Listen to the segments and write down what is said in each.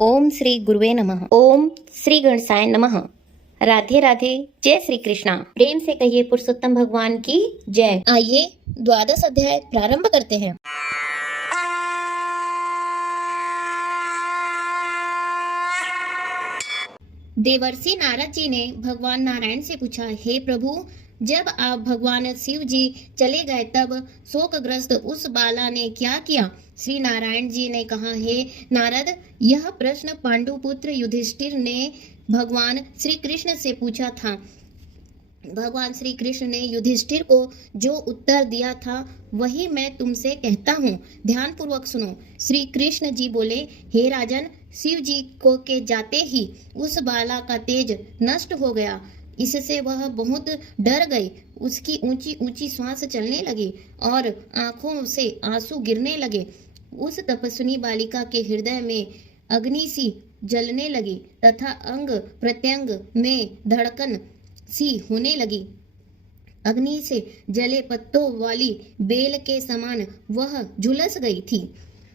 ओम श्री गुरुवे नमः। ओम श्री गणसाय नमः। राधे राधे। जय श्री कृष्णा। प्रेम से कहिए पुरुषोत्तम भगवान की जय। आइए 12वां अध्याय प्रारंभ करते हैं। देवर्षि नारद जी ने भगवान नारायण से पूछा, हे प्रभु, जब आप भगवान शिव जी चले गए तब शोकग्रस्त उस बाला ने क्या किया? श्री नारायण जी ने कहा, हे नारद, यह प्रश्न पांडुपुत्र युधिष्ठिर ने भगवान श्री कृष्ण से पूछा था। भगवान श्री कृष्ण ने युधिष्ठिर को जो उत्तर दिया था वही मैं तुमसे कहता हूँ, ध्यान पूर्वक सुनो। श्री कृष्ण जी बोले, हे राजन, शिव जी को के जाते ही उस बाला का तेज नष्ट हो गया। इससे वह बहुत डर गई। उसकी ऊंची ऊंची श्वास चलने लगी और आंखों से आंसू गिरने लगे। उस तपस्विनी बालिका के हृदय में अग्नि सी जलने लगी तथा अंग प्रत्यंग में धड़कन सी होने लगी। अग्नि से जले पत्तों वाली बेल के समान वह झुलस गई थी।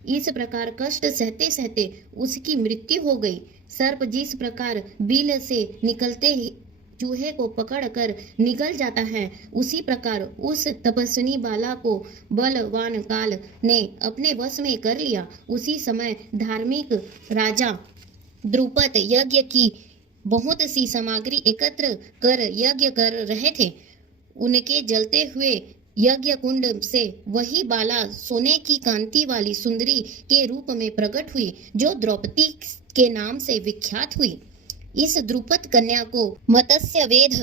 इस प्रकार कष्ट सहते सहते उसकी मृत्यु हो गई। सर्प जिस प्रकार बिल से निकलते ही चूहे को पकड़कर निकल जाता है, उसी प्रकार उस तपस्विनी बाला को बलवान काल ने अपने वश में कर लिया। उसी समय धार्मिक राजा द्रुपद यज्ञ की बहुत सी सामग्री एकत्र कर यज्ञ कर रहे थे। उनके जलते हुए यज्ञ कुंड से वही बाला सोने की कांति वाली सुंदरी के रूप में प्रकट हुई, जो द्रौपदी के नाम से विख्यात हुई। इस द्रुपद कन्या को मत्स्य वेध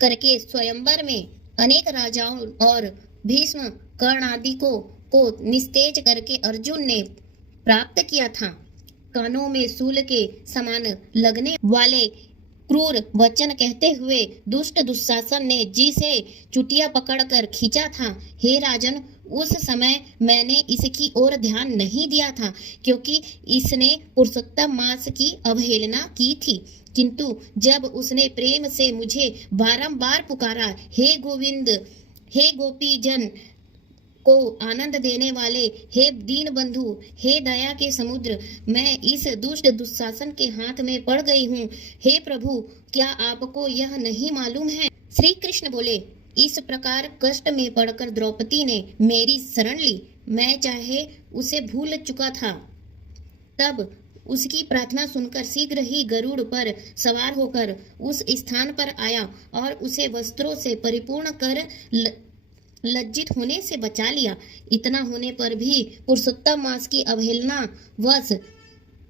करके स्वयंवर में अनेक राजाओं और भीष्म कर्ण आदि को निस्तेज करके अर्जुन ने प्राप्त किया था। कानों में शूल के समान लगने वाले क्रूर वचन कहते हुए दुष्ट दुशासन ने जिसे चुटिया पकड़कर खींचा था, हे राजन, उस समय मैंने इसकी ओर ध्यान नहीं दिया था, क्योंकि इसने पुरुषोत्तम मास की अवहेलना की थी। किंतु जब उसने प्रेम से मुझे बारंबार पुकारा, हे गोविंद, हे गोपी जन को आनंद देने वाले, हे दीन बंधु, हे दया के समुद्र, मैं इस दुष्ट दुशासन के हाथ में पड़ गई हूँ। हे प्रभु, क्या आपको यह नहीं मालूम है? श्री कृष्ण बोले, इस प्रकार कष्ट में पड़कर द्रौपदी ने मेरी शरण ली। मैं चाहे उसे भूल चुका था, तब उसकी प्रार्थना सुनकर शीघ्र ही गरुड़ पर सवार होकर उस स्थान पर आया और उसे वस्त्रों से परिपूर्ण कर लज्जित होने से बचा लिया। इतना होने पर भी पुरुषोत्तम मास की अवहेलना वश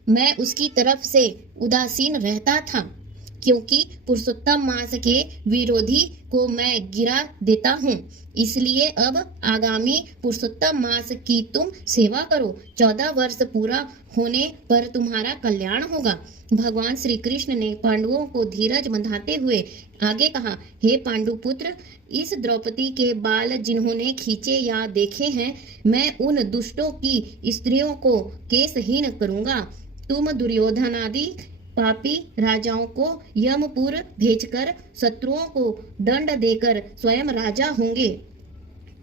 मैं उसकी तरफ से उदासीन रहता था, क्योंकि पुरुषोत्तम मास के विरोधी को मैं गिरा देता हूँ। इसलिए अब आगामी पुरुषोत्तम मास की तुम सेवा करो। 14 वर्ष पूरा होने पर तुम्हारा कल्याण होगा। भगवान श्री कृष्ण ने पांडवों को धीरज बंधाते हुए आगे कहा, हे पांडुपुत्र, इस द्रौपदी के बाल जिन्होंने खींचे या देखे हैं, मैं उन दुष्टों की स्त्रियों को केशहीन करूंगा। तुम दुर्योधन आदि पापी राजाओं को यमपुर भेजकर शत्रुओं को दंड देकर स्वयं राजा होंगे।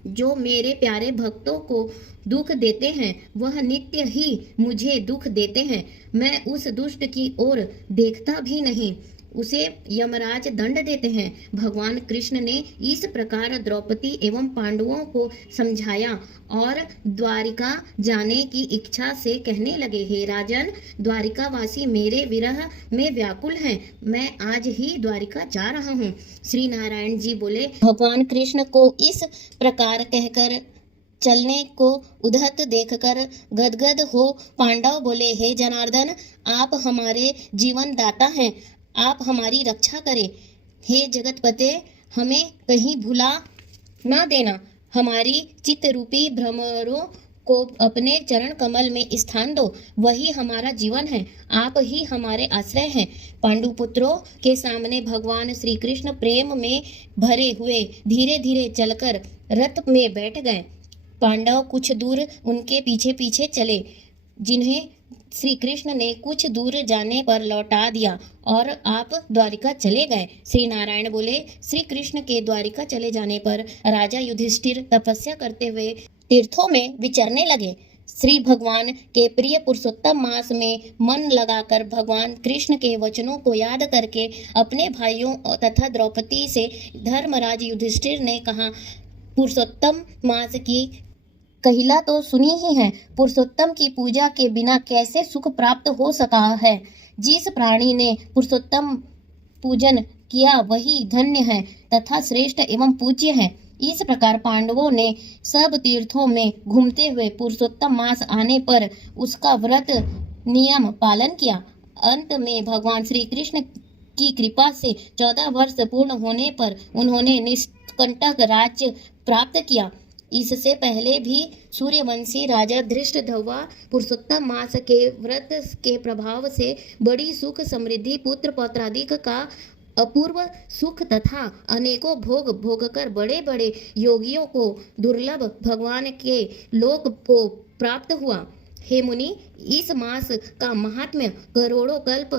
जो मेरे प्यारे भक्तों को दुख देते हैं वह नित्य ही मुझे दुख देते हैं। मैं उस दुष्ट की ओर देखता भी नहीं, उसे यमराज दंड देते हैं। भगवान कृष्ण ने इस प्रकार द्रौपदी एवं पांडवों को समझाया और द्वारिका जाने की इच्छा से कहने लगे, हे राजन, द्वारिकावासी मेरे विरह में व्याकुल हैं। मैं आज ही द्वारिका जा रहा हूँ। श्री नारायण जी बोले, भगवान कृष्ण को इस प्रकार कहकर चलने को उद्धत देखकर गदगद हो पांडव बोले, हे जनार्दन, आप हमारे जीवन दाता हैं, आप हमारी रक्षा करें। हे जगतपते, हमें कहीं भुला ना देना। हमारी चित्त रूपी भ्रमरों को अपने चरण कमल में स्थान दो, वही हमारा जीवन है। आप ही हमारे आश्रय हैं। पांडुपुत्रों के सामने भगवान श्री कृष्ण प्रेम में भरे हुए धीरे धीरे चलकर रथ में बैठ गए। पांडव कुछ दूर उनके पीछे पीछे चले, जिन्हें श्री कृष्ण ने कुछ दूर जाने पर लौटा दिया और आप द्वारिका चले गए। श्री नारायण बोले, श्री कृष्ण के द्वारिका चले जाने पर राजा युधिष्ठिर तपस्या करते हुए तीर्थों में विचरने लगे। श्री भगवान के प्रिय पुरुषोत्तम मास में मन लगाकर भगवान कृष्ण के वचनों को याद करके अपने भाइयों तथा द्रौपदी से धर्मराज युधिष्ठिर ने कहा, पुरुषोत्तम मास की कहिला तो सुनी ही है। पुरुषोत्तम की पूजा के बिना कैसे सुख प्राप्त हो सका है। जिस प्राणी ने पुरुषोत्तम पूजन किया वही धन्य है तथा श्रेष्ठ एवं पूज्य है। इस प्रकार पांडवों ने सब तीर्थों में घूमते हुए पुरुषोत्तम मास आने पर उसका व्रत नियम पालन किया। अंत में भगवान श्री कृष्ण की कृपा से 14 वर्ष पूर्ण होने पर उन्होंने निष्कंटक राज्य प्राप्त किया। इससे पहले भी सूर्यवंशी राजा धृष्टद्युम्न पुरुषोत्तम मास के व्रत के प्रभाव से बड़ी सुख समृद्धि पुत्र पौत्रादिक का अपूर्व सुख तथा अनेकों भोग भोगकर बड़े बड़े योगियों को दुर्लभ भगवान के लोक को प्राप्त हुआ। हे मुनि, इस मास का महात्म्य करोड़ों कल्प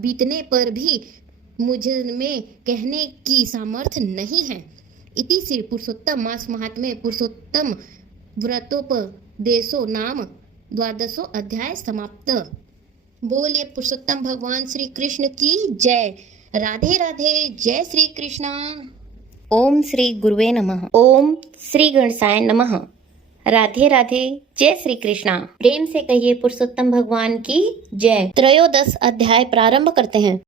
बीतने पर भी मुझ में कहने की सामर्थ्य नहीं है। इति श्री पुरुषोत्तम मास महात्म्य पुरुषोत्तम व्रतोपदेशो नाम 12वां अध्याय समाप्त। बोलिए पुरुषोत्तम भगवान श्री कृष्ण की जय। राधे राधे। जय श्री कृष्णा। ओम श्री गुरुवे नमः। ओम श्री गणेशाय नमः। राधे राधे। जय श्री कृष्णा। प्रेम से कहिए पुरुषोत्तम भगवान की जय। 13वां अध्याय प्रारंभ करते हैं।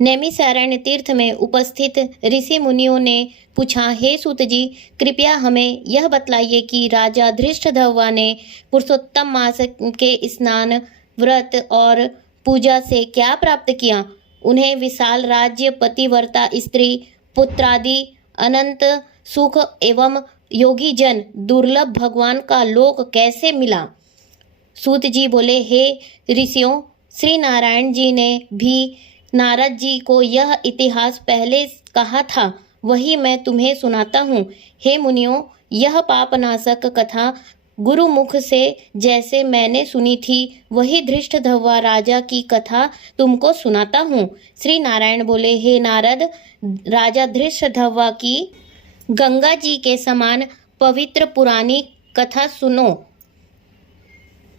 नैमिषारण्य तीर्थ में उपस्थित ऋषि मुनियों ने पूछा, हे सूत जी, कृपया हमें यह बतलाइए कि राजा धृष्टद्युम्न ने पुरुषोत्तम मास के स्नान, व्रत और पूजा से क्या प्राप्त किया। उन्हें विशाल राज्य, पतिव्रता स्त्री, पुत्रादि, अनंत सुख एवं योगी जन, दुर्लभ भगवान का लोक कैसे मिला। सूत जी बोले, हे ऋषियों, श्री नारायण जी ने भी नारद जी को यह इतिहास पहले कहा था, वही मैं तुम्हें सुनाता हूँ। हे मुनियों, यह पापनाशक कथा गुरुमुख से जैसे मैंने सुनी थी, वही धृष्टद्युम्न राजा की कथा तुमको सुनाता हूँ। श्री नारायण बोले, हे नारद, राजा धृष्टद्युम्न की गंगा जी के समान पवित्र पुरानी कथा सुनो।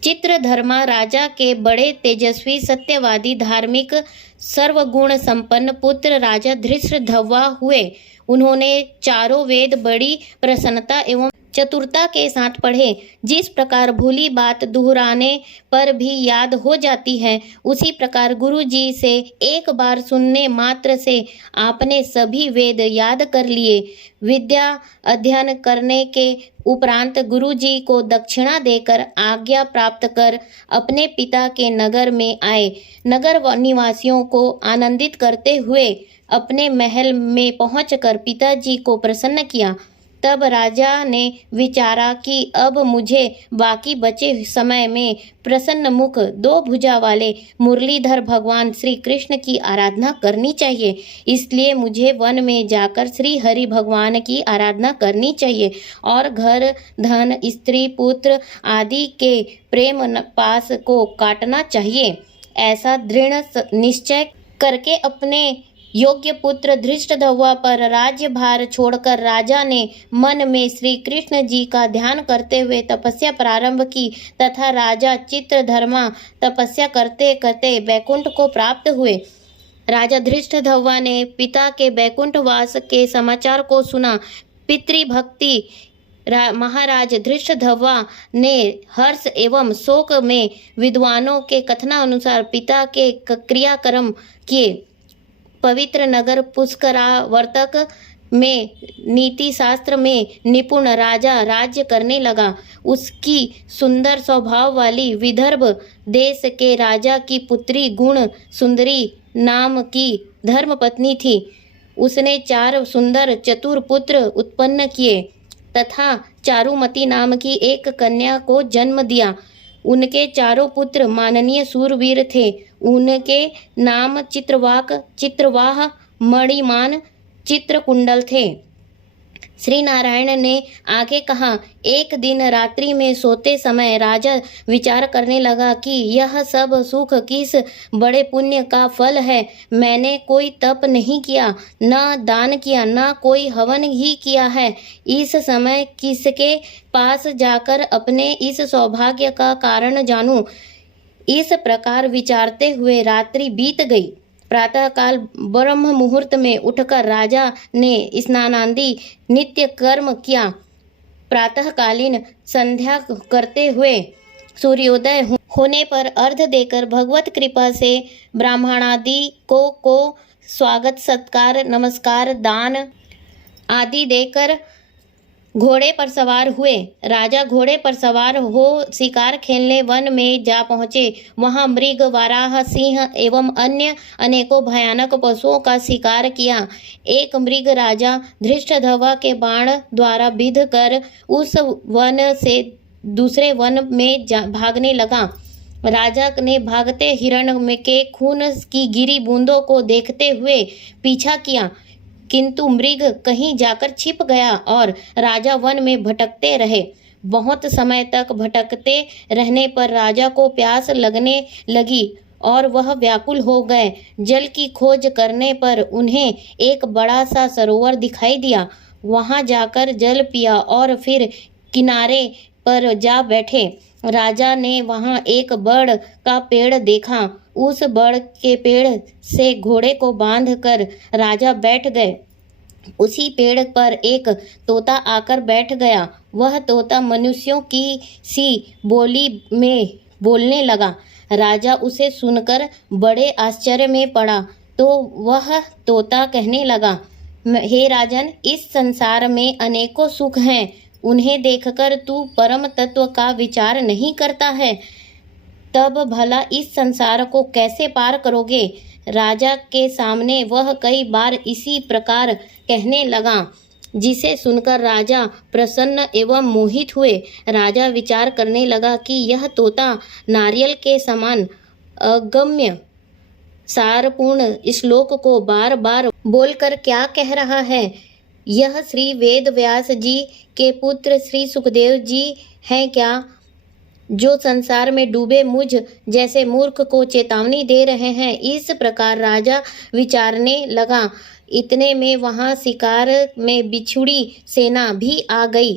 चित्रधर्मा राजा के बड़े तेजस्वी, सत्यवादी, धार्मिक, सर्वगुण संपन्न पुत्र राजा धृष्टद्युम्न हुए। उन्होंने चारों वेद बड़ी प्रसन्नता एवं चतुरता के साथ पढ़े। जिस प्रकार भूली बात दोहराने पर भी याद हो जाती है, उसी प्रकार गुरु जी से एक बार सुनने मात्र से आपने सभी वेद याद कर लिए। विद्या अध्ययन करने के उपरांत गुरु जी को दक्षिणा देकर आज्ञा प्राप्त कर अपने पिता के नगर में आए। नगर निवासियों को आनंदित करते हुए अपने महल में पहुंचकर पिताजी को प्रसन्न किया। तब राजा ने विचारा कि अब मुझे बाकी बचे समय में प्रसन्न मुख, 2 भुजा वाले मुरलीधर भगवान श्री कृष्ण की आराधना करनी चाहिए। इसलिए मुझे वन में जाकर श्री हरि भगवान की आराधना करनी चाहिए और घर, धन, स्त्री, पुत्र आदि के प्रेम पास को काटना चाहिए। ऐसा दृढ़ निश्चय करके अपने योग्य पुत्र धृष्टद्युम्न पर राज्यभार छोड़कर राजा ने मन में श्री कृष्ण जी का ध्यान करते हुए तपस्या प्रारंभ की तथा राजा चित्रधर्मा तपस्या करते करते बैकुंठ को प्राप्त हुए। राजा धृष्टद्युम्न ने पिता के बैकुंठवास के समाचार को सुना। पितृभक्ति महाराज धृष्टद्युम्न ने हर्ष एवं शोक में विद्वानों के कथनानुसार पिता के क्रियाक्रम किए। पवित्र नगर पुष्करावर्तक में नीति शास्त्र में निपुण राजा राज्य करने लगा। उसकी सुंदर स्वभाव वाली विदर्भ देश के राजा की पुत्री गुण सुंदरी नाम की धर्मपत्नी थी। उसने 4 सुंदर चतुर पुत्र उत्पन्न किए तथा चारुमती नाम की एक कन्या को जन्म दिया। उनके चारों पुत्र माननीय सूरवीर थे। उनके नाम चित्रवाक, चित्रवाह, मणिमान, चित्रकुंडल थे। श्री नारायण ने आगे कहा, एक दिन रात्रि में सोते समय राजा विचार करने लगा कि यह सब सुख किस बड़े पुण्य का फल है। मैंने कोई तप नहीं किया, न दान किया, न कोई हवन ही किया है। इस समय किसके पास जाकर अपने इस सौभाग्य का कारण जानूं। इस प्रकार विचारते हुए रात्रि बीत गई। प्रातःकाल ब्रह्म मुहूर्त में उठकर राजा ने स्नानादि नित्य कर्म किया। प्रातःकालीन संध्या करते हुए सूर्योदय होने पर अर्घ्य देकर भगवत कृपा से ब्राह्मणादि को स्वागत सत्कार नमस्कार दान आदि देकर घोड़े पर सवार हुए। राजा घोड़े पर सवार हो शिकार खेलने वन में जा पहुंचे। वहां मृग, वाराह, सिंह एवं अन्य अनेकों भयानक पशुओं का शिकार किया। एक मृग राजा धृष्टद्युम्न के बाण द्वारा बिध कर उस वन से दूसरे वन में भागने लगा। राजा ने भागते हिरण के खून की गिरी बूंदों को देखते हुए पीछा किया, किंतु मृग कहीं जाकर छिप गया और राजा वन में भटकते रहे। बहुत समय तक भटकते रहने पर राजा को प्यास लगने लगी और वह व्याकुल हो गए। जल की खोज करने पर उन्हें एक बड़ा सा सरोवर दिखाई दिया। वहां जाकर जल पिया और फिर किनारे पर जा बैठे। राजा ने वहां एक बड़ का पेड़ देखा। उस बड़ के पेड़ से घोड़े को बांधकर राजा बैठ गए। उसी पेड़ पर एक तोता आकर बैठ गया। वह तोता मनुष्यों की सी बोली में बोलने लगा। राजा उसे सुनकर बड़े आश्चर्य में पड़ा तो वह तोता कहने लगा, हे राजन, इस संसार में अनेकों सुख हैं, उन्हें देखकर तू परम तत्व का विचार नहीं करता है, तब भला इस संसार को कैसे पार करोगे। राजा के सामने वह कई बार इसी प्रकार कहने लगा, जिसे सुनकर राजा प्रसन्न एवं मोहित हुए। राजा विचार करने लगा कि यह तोता नारियल के समान अगम्य सारपूर्ण श्लोक को बार बार बोलकर क्या कह रहा है। यह श्री वेद व्यास जी के पुत्र श्री सुखदेव जी हैं क्या, जो संसार में डूबे मुझ जैसे मूर्ख को चेतावनी दे रहे हैं। इस प्रकार राजा विचारने लगा। इतने में वहां शिकार में बिछुड़ी सेना भी आ गई।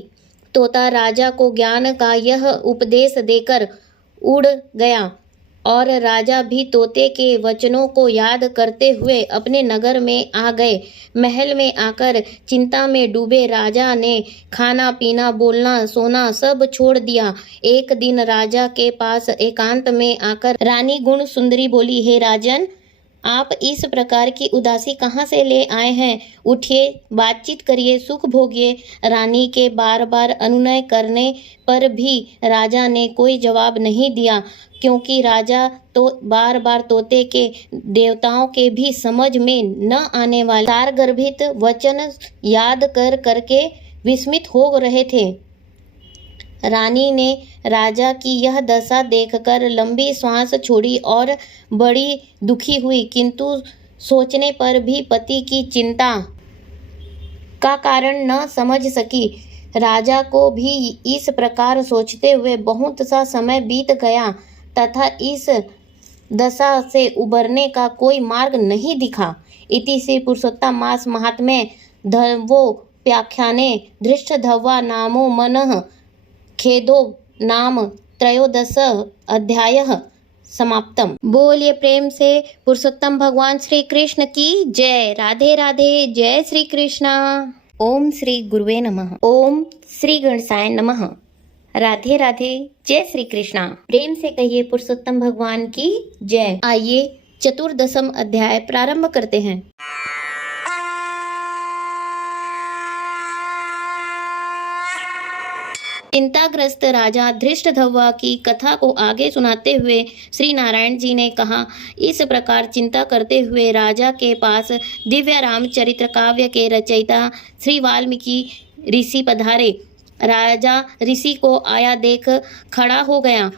तोता राजा को ज्ञान का यह उपदेश देकर उड़ गया और राजा भी तोते के वचनों को याद करते हुए अपने नगर में आ गए। महल में आकर चिंता में डूबे राजा ने खाना पीना बोलना सोना सब छोड़ दिया। एक दिन राजा के पास एकांत में आकर रानी गुण सुंदरी बोली, हे राजन, आप इस प्रकार की उदासी कहाँ से ले आए हैं। उठिए, बातचीत करिए, सुख भोगिए। रानी के बार बार अनुनय करने पर भी राजा ने कोई जवाब नहीं दिया, क्योंकि राजा तो बार बार तोते के देवताओं के भी समझ में न आने वाले सारगर्भित वचन याद करके विस्मित हो रहे थे। रानी ने राजा की यह दशा देखकर लंबी श्वास छोड़ी और बड़ी दुखी हुई, किंतु सोचने पर भी पति की चिंता का कारण न समझ सकी। राजा को भी इस प्रकार सोचते हुए बहुत सा समय बीत गया तथा इस दशा से उबरने का कोई मार्ग नहीं दिखा। इति श्री पुरुषोत्तम मास महात्म्ये धर्मोपाख्याने धृष्टद्युम्न नामो मनः खेदो नाम त्रयोदश अध्यायः समाप्तम। बोलिए प्रेम से पुरुषोत्तम भगवान श्री कृष्ण की जय। राधे राधे। जय श्री कृष्णा। ओम श्री गुरुवे नमः। ओम श्री गणेशाय नमः। राधे राधे। जय श्री कृष्णा। प्रेम से कहिए पुरुषोत्तम भगवान की जय। आइए चतुर्दशम अध्याय प्रारंभ करते हैं। चिंताग्रस्त राजा धृष्टद्युम्न की कथा को आगे सुनाते हुए श्री नारायण जी ने कहा, इस प्रकार चिंता करते हुए राजा के पास दिव्य रामचरित्र काव्य के रचयिता श्री वाल्मीकि ऋषि पधारे। राजा ऋषि को आया देख खड़ा हो गया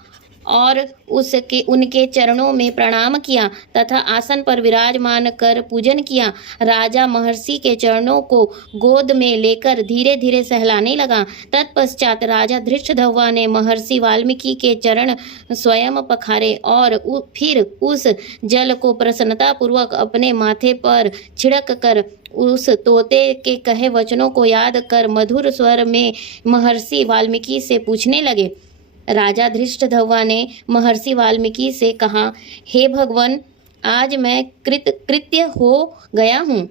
और उनके चरणों में प्रणाम किया तथा आसन पर विराजमान कर पूजन किया। राजा महर्षि के चरणों को गोद में लेकर धीरे धीरे सहलाने लगा। तत्पश्चात राजा धृष्टद्युम्न ने महर्षि वाल्मीकि के चरण स्वयं पखारे और फिर उस जल को प्रसन्नता पूर्वक अपने माथे पर छिड़क कर उस तोते के कहे वचनों को याद कर मधुर स्वर में महर्षि वाल्मीकि से पूछने लगे। राजा धृष्टद्युम्न ने महर्षि वाल्मीकि से कहा, हे भगवान, आज मैं कृतकृत्य हो गया हूँ,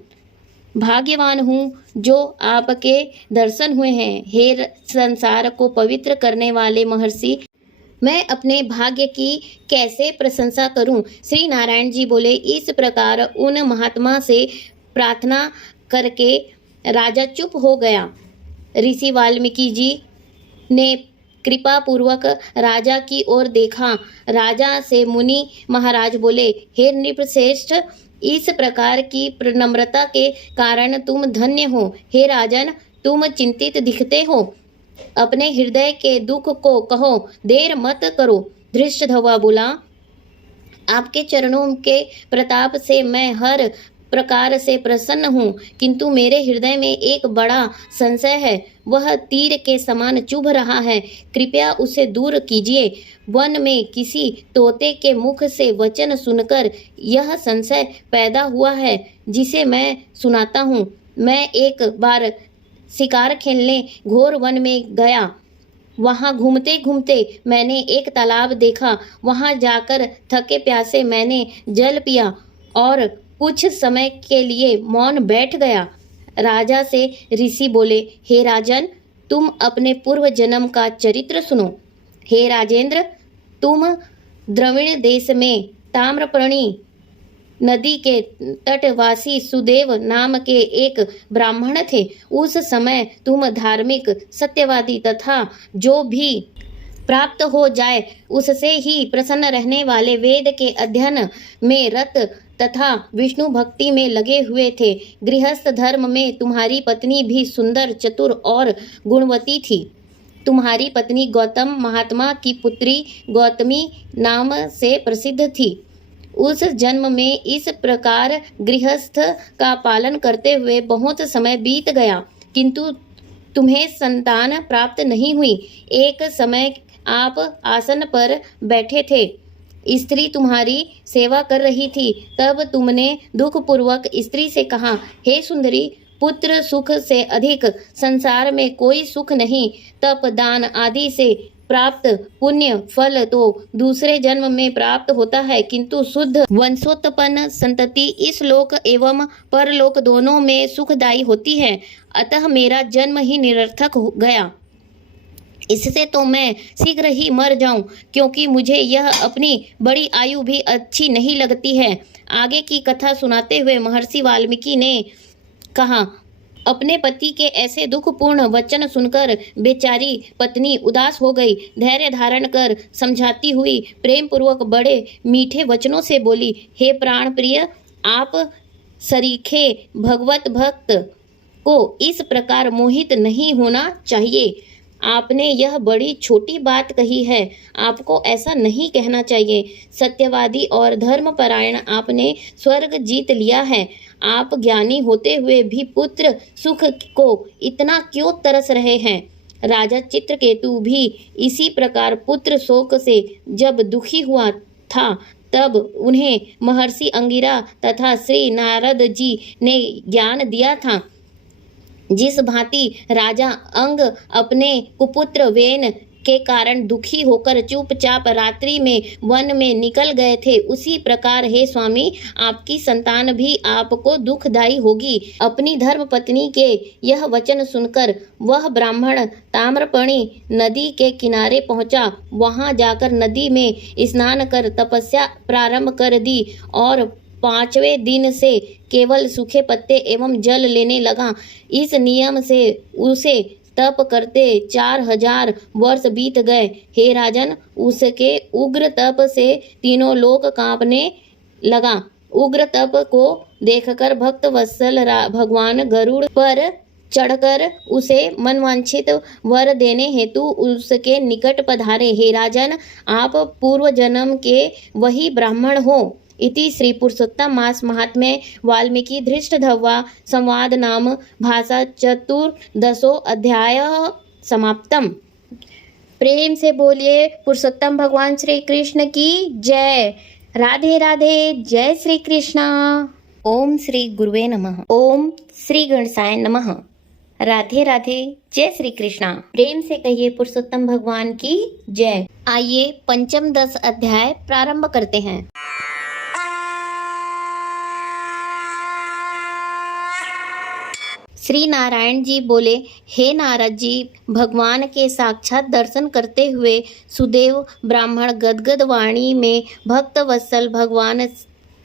भाग्यवान हूँ जो आपके दर्शन हुए हैं। हे संसार को पवित्र करने वाले महर्षि, मैं अपने भाग्य की कैसे प्रशंसा करूं। श्री नारायण जी बोले। इस प्रकार उन महात्मा से प्रार्थना करके राजा चुप हो गया। ऋषि वाल्मीकि जी ने कृपा पूर्वक राजा की ओर देखा। राजा से मुनि महाराज बोले, हे नृपश्रेष्ठ, इस प्रकार की नम्रता के कारण तुम धन्य हो। हे राजन, तुम चिंतित दिखते हो, अपने हृदय के दुख को कहो, देर मत करो। धृष्टद्युम्न बोला, आपके चरणों के प्रताप से मैं हर प्रकार से प्रसन्न हूँ, किंतु मेरे हृदय में एक बड़ा संशय है। वह तीर के समान चुभ रहा है, कृपया उसे दूर कीजिए। वन में किसी तोते के मुख से वचन सुनकर यह संशय पैदा हुआ है, जिसे मैं सुनाता हूँ। मैं एक बार शिकार खेलने घोर वन में गया। वहाँ घूमते घूमते मैंने एक तालाब देखा। वहाँ जाकर थके प्यासे मैंने जल पिया और कुछ समय के लिए मौन बैठ गया। राजा से ऋषि बोले, हे राजन, तुम अपने पूर्व जन्म का चरित्र सुनो। हे राजेंद्र, तुम द्रविड़ देश में ताम्रपर्णी नदी के तटवासी सुदेव नाम के एक ब्राह्मण थे। उस समय तुम धार्मिक, सत्यवादी तथा जो भी प्राप्त हो जाए उससे ही प्रसन्न रहने वाले वेद के अध्ययन में रत तथा विष्णु भक्ति में लगे हुए थे। गृहस्थ धर्म में तुम्हारी पत्नी भी सुंदर, चतुर और गुणवती थी। तुम्हारी पत्नी गौतम महात्मा की पुत्री गौतमी नाम से प्रसिद्ध थी। उस जन्म में इस प्रकार गृहस्थ का पालन करते हुए बहुत समय बीत गया, किंतु तुम्हें संतान प्राप्त नहीं हुई। एक समय आप आसन पर बैठे थे, स्त्री तुम्हारी सेवा कर रही थी। तब तुमने दुखपूर्वक स्त्री से कहा, हे सुंदरी, पुत्र सुख से अधिक संसार में कोई सुख नहीं। तप, दान आदि से प्राप्त पुण्य फल तो दूसरे जन्म में प्राप्त होता है, किंतु शुद्ध वंशोत्पन्न संतति इस लोक एवं परलोक दोनों में सुखदायी होती है। अतः मेरा जन्म ही निरर्थक हो गया। इससे तो मैं शीघ्र ही मर जाऊं, क्योंकि मुझे यह अपनी बड़ी आयु भी अच्छी नहीं लगती है। आगे की कथा सुनाते हुए महर्षि वाल्मीकि ने कहा, अपने पति के ऐसे दुखपूर्ण वचन सुनकर बेचारी पत्नी उदास हो गई। धैर्य धारण कर समझाती हुई प्रेम पूर्वक बड़े मीठे वचनों से बोली, हे प्राण प्रिय, आप सरीखे भगवत भक्त को इस प्रकार मोहित नहीं होना चाहिए। आपने यह बड़ी छोटी बात कही है, आपको ऐसा नहीं कहना चाहिए। सत्यवादी और धर्मपरायण आपने स्वर्ग जीत लिया है। आप ज्ञानी होते हुए भी पुत्र सुख को इतना क्यों तरस रहे हैं? राजा चित्रकेतु भी इसी प्रकार पुत्र शोक से जब दुखी हुआ था, तब उन्हें महर्षि अंगिरा तथा श्री नारद जी ने ज्ञान दिया था। जिस भांति राजा अंग अपने कुपुत्र वेन के कारण दुखी होकर चुपचाप रात्रि में वन में निकल गए थे, उसी प्रकार हे स्वामी, आपकी संतान भी आपको दुखदायी होगी। अपनी धर्म पत्नी के यह वचन सुनकर वह ब्राह्मण ताम्रपर्णी नदी के किनारे पहुंचा। वहां जाकर नदी में स्नान कर तपस्या प्रारंभ कर दी और 5वें दिन से केवल सूखे पत्ते एवं जल लेने लगा। इस नियम से उसे तप करते 4000 वर्ष बीत गए। हे राजन, उसके उग्र तप से तीनों लोक कांपने लगा। उग्र तप को देखकर भक्त वत्सल भगवान गरुड़ पर चढ़कर उसे मनवांछित वर देने हेतु उसके निकट पधारे। हे राजन, आप पूर्व जन्म के वही ब्राह्मण हो। इति श्री पुरुषोत्तम मास महात्म्य वाल्मीकि धृष्टद्युम्न संवाद नाम भाषा चतुर्दशो अध्याय समाप्तम। प्रेम से बोलिए पुरुषोत्तम भगवान श्री कृष्ण की जय। राधे राधे, जय श्री कृष्णा। ओम श्री गुरुवे नमः। ओम श्री गणेशाय नमः। राधे राधे, जय श्री कृष्णा। प्रेम से कहिए पुरुषोत्तम भगवान की जय। आइए पंचम 10 अध्याय प्रारंभ करते हैं। श्री नारायण जी बोले, हे नारद जी, भगवान के साक्षात दर्शन करते हुए सुदेव ब्राह्मण गदगद वाणी में भक्त वत्सल भगवान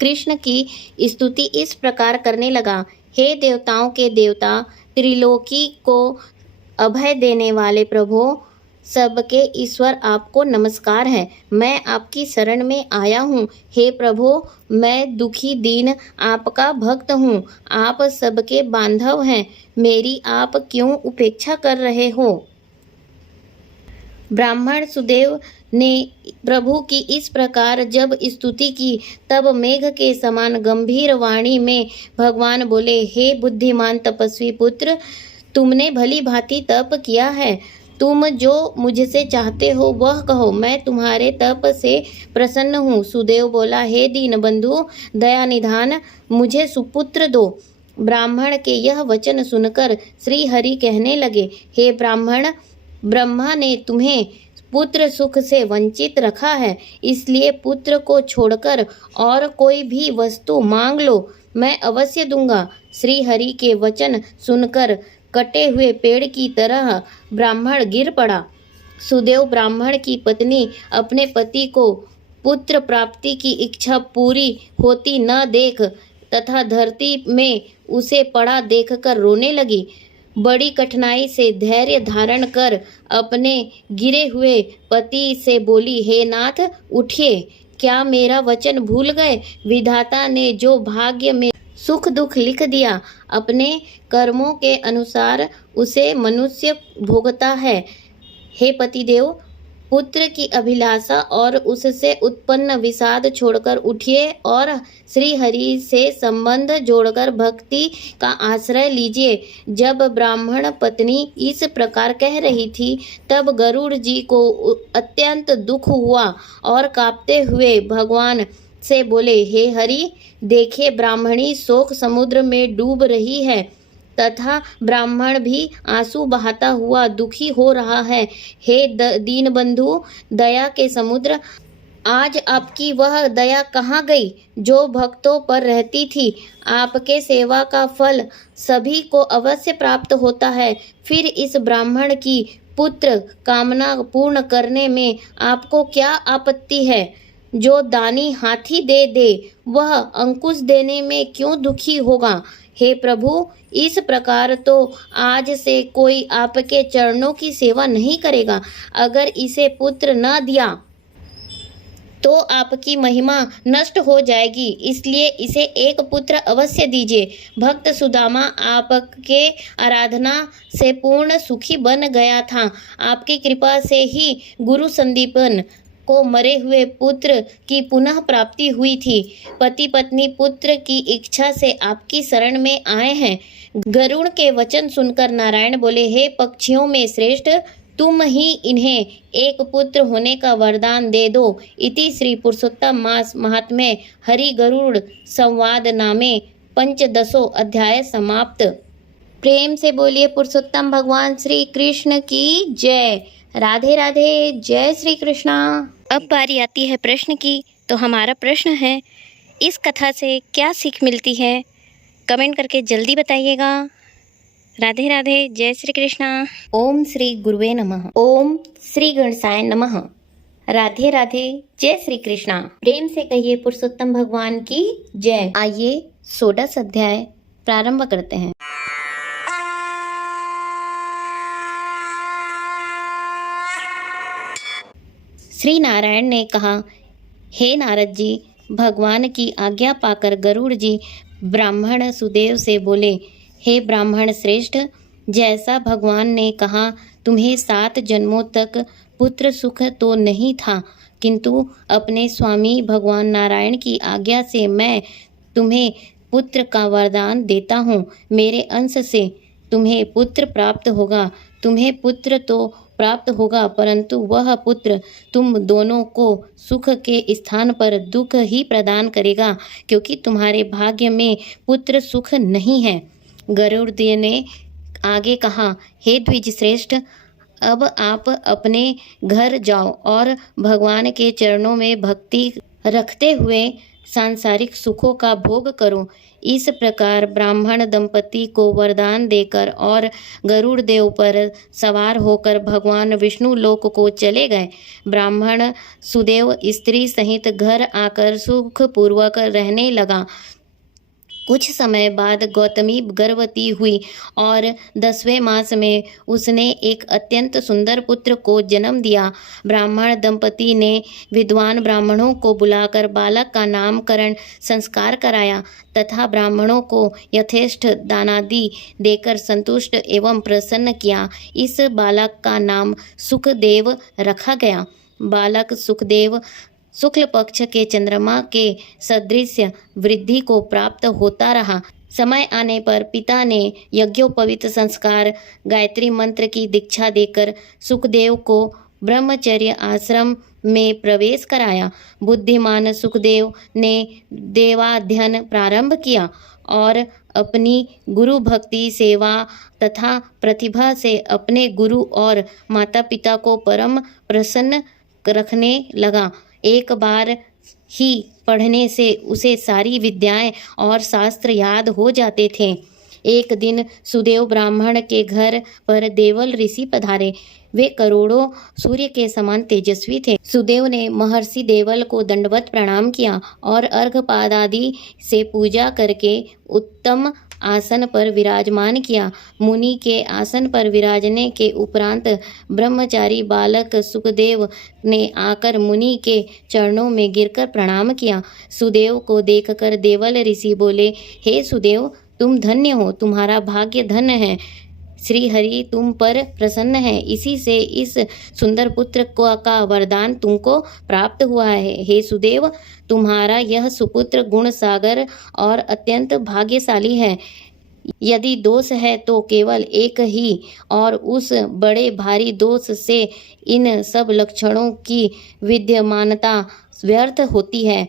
कृष्ण की स्तुति इस प्रकार करने लगा। हे देवताओं के देवता, त्रिलोकी को अभय देने वाले प्रभु, सबके ईश्वर, आपको नमस्कार है। मैं आपकी शरण में आया हूँ। हे प्रभु, मैं दुखी दीन आपका भक्त हूँ। आप सबके बांधव हैं, मेरी आप क्यों उपेक्षा कर रहे हो। ब्राह्मण सुदेव ने प्रभु की इस प्रकार जब स्तुति की, तब मेघ के समान गंभीर वाणी में भगवान बोले, हे बुद्धिमान तपस्वी पुत्र, तुमने भली भांति तप किया है। तुम जो मुझसे चाहते हो वह कहो, मैं तुम्हारे तप से प्रसन्न हूँ। सुदेव बोला, हे दीन बंधु, दया निधान, मुझे सुपुत्र दो। ब्राह्मण के यह वचन सुनकर श्री हरि कहने लगे, हे ब्राह्मण, ब्रह्मा ने तुम्हें पुत्र सुख से वंचित रखा है, इसलिए पुत्र को छोड़कर और कोई भी वस्तु मांग लो, मैं अवश्य दूंगा। श्री हरि के वचन सुनकर कटे हुए पेड़ की तरह ब्राह्मण गिर पड़ा। सुदेव ब्राह्मण की पत्नी अपने पति को पुत्र प्राप्ति की इच्छा पूरी होती न देख तथा धरती में उसे पड़ा देखकर रोने लगी। बड़ी कठिनाई से धैर्य धारण कर अपने गिरे हुए पति से बोली, हे नाथ, उठिए, क्या मेरा वचन भूल गए। विधाता ने जो भाग्य में सुख दुख लिख दिया, अपने कर्मों के अनुसार उसे मनुष्य भोगता है। हे पतिदेव, पुत्र की अभिलाषा और उससे उत्पन्न विषाद छोड़कर उठिए और श्री हरि से संबंध जोड़कर भक्ति का आश्रय लीजिए। जब ब्राह्मण पत्नी इस प्रकार कह रही थी, तब गरुड़ जी को अत्यंत दुख हुआ और कांपते हुए भगवान से बोले, हे हरि, देखिए ब्राह्मणी शोक समुद्र में डूब रही है तथा ब्राह्मण भी आंसू बहाता हुआ दुखी हो रहा है। हे दीन बंधु, दया के समुद्र, आज आपकी वह दया कहाँ गई जो भक्तों पर रहती थी। आपके सेवा का फल सभी को अवश्य प्राप्त होता है, फिर इस ब्राह्मण की पुत्र कामना पूर्ण करने में आपको क्या आपत्ति है। जो दानी हाथी दे दे, वह अंकुश देने में क्यों दुखी होगा। हे प्रभु, इस प्रकार तो आज से कोई आपके चरणों की सेवा नहीं करेगा। अगर इसे पुत्र न दिया तो आपकी महिमा नष्ट हो जाएगी, इसलिए इसे एक पुत्र अवश्य दीजिए। भक्त सुदामा आपके आराधना से पूर्ण सुखी बन गया था। आपकी कृपा से ही गुरु संदीपन को मरे हुए पुत्र की पुनः प्राप्ति हुई थी। पति पत्नी पुत्र की इच्छा से आपकी शरण में आए हैं। गरुड़ के वचन सुनकर नारायण बोले, हे पक्षियों में श्रेष्ठ, तुम ही इन्हें एक पुत्र होने का वरदान दे दो। इति श्री पुरुषोत्तम मास महात्म्य हरि गरुड़ संवाद नामे पंचदशो अध्याय समाप्त। प्रेम से बोलिए पुरुषोत्तम भगवान श्री कृष्ण की जय। राधे राधे, जय श्री कृष्णा। अब बारी आती है प्रश्न की। तो हमारा प्रश्न है, इस कथा से क्या सीख मिलती है? कमेंट करके जल्दी बताइएगा। राधे राधे, जय श्री कृष्णा। ओम श्री गुरुवे नमः। ओम श्री गणेशाय नमः। राधे राधे, जय श्री कृष्णा। प्रेम से कहिए पुरुषोत्तम भगवान की जय। आइए 16 अध्याय प्रारंभ करते हैं। श्री नारायण ने कहा, हे नारद जी, भगवान की आज्ञा पाकर गरुड़ जी ब्राह्मण सुदेव से बोले, हे ब्राह्मण श्रेष्ठ, जैसा भगवान ने कहा, तुम्हें 7 जन्मों तक पुत्र सुख तो नहीं था, किंतु अपने स्वामी भगवान नारायण की आज्ञा से मैं तुम्हें पुत्र का वरदान देता हूँ। मेरे अंश से तुम्हें पुत्र प्राप्त होगा। तुम्हें पुत्र तो प्राप्त होगा, परंतु वह पुत्र तुम दोनों को सुख के स्थान पर दुख ही प्रदान करेगा, क्योंकि तुम्हारे भाग्य में पुत्र सुख नहीं है। गरुड़देव ने आगे कहा, हे द्विज श्रेष्ठ, अब आप अपने घर जाओ और भगवान के चरणों में भक्ति रखते हुए सांसारिक सुखों का भोग करो। इस प्रकार ब्राह्मण दंपति को वरदान देकर और गरुड़ देव पर सवार होकर भगवान विष्णु लोक को चले गए। ब्राह्मण सुदेव स्त्री सहित घर आकर सुखपूर्वक रहने लगा। कुछ समय बाद गौतमी गर्भवती हुई और 10वें मास में उसने एक अत्यंत सुंदर पुत्र को जन्म दिया। ब्राह्मण दंपति ने विद्वान ब्राह्मणों को बुलाकर बालक का नामकरण संस्कार कराया तथा ब्राह्मणों को यथेष्ट दानादि देकर संतुष्ट एवं प्रसन्न किया। इस बालक का नाम सुखदेव रखा गया। बालक सुखदेव शुक्ल पक्ष के चंद्रमा के सदृश वृद्धि को प्राप्त होता रहा। समय आने पर पिता ने यज्ञोपवीत संस्कार गायत्री मंत्र की दीक्षा देकर सुखदेव को ब्रह्मचर्य आश्रम में प्रवेश कराया। बुद्धिमान सुखदेव ने देवाध्ययन प्रारंभ किया और अपनी गुरु भक्ति सेवा तथा प्रतिभा से अपने गुरु और माता पिता को परम प्रसन्न रखने लगा। एक बार ही पढ़ने से उसे सारी विद्याएं और शास्त्र याद हो जाते थे। एक दिन सुदेव ब्राह्मण के घर पर देवल ऋषि पधारे। वे करोड़ों सूर्य के समान तेजस्वी थे। सुदेव ने महर्षि देवल को दंडवत प्रणाम किया और अर्घपाद आदि से पूजा करके उत्तम आसन पर विराजमान किया। मुनि के आसन पर विराजने के उपरांत ब्रह्मचारी बालक सुखदेव ने आकर मुनि के चरणों में गिरकर प्रणाम किया। सुदेव को देखकर देवल ऋषि बोले, हे सुदेव, तुम धन्य हो, तुम्हारा भाग्य धन्य है। श्री हरि तुम पर प्रसन्न है, इसी से इस सुंदर पुत्र का वरदान तुमको प्राप्त हुआ है। हे सुदेव, तुम्हारा यह सुपुत्र गुण सागर और अत्यंत भाग्यशाली है। यदि दोष है तो केवल एक ही, और उस बड़े भारी दोष से इन सब लक्षणों की विद्यमानता व्यर्थ होती है।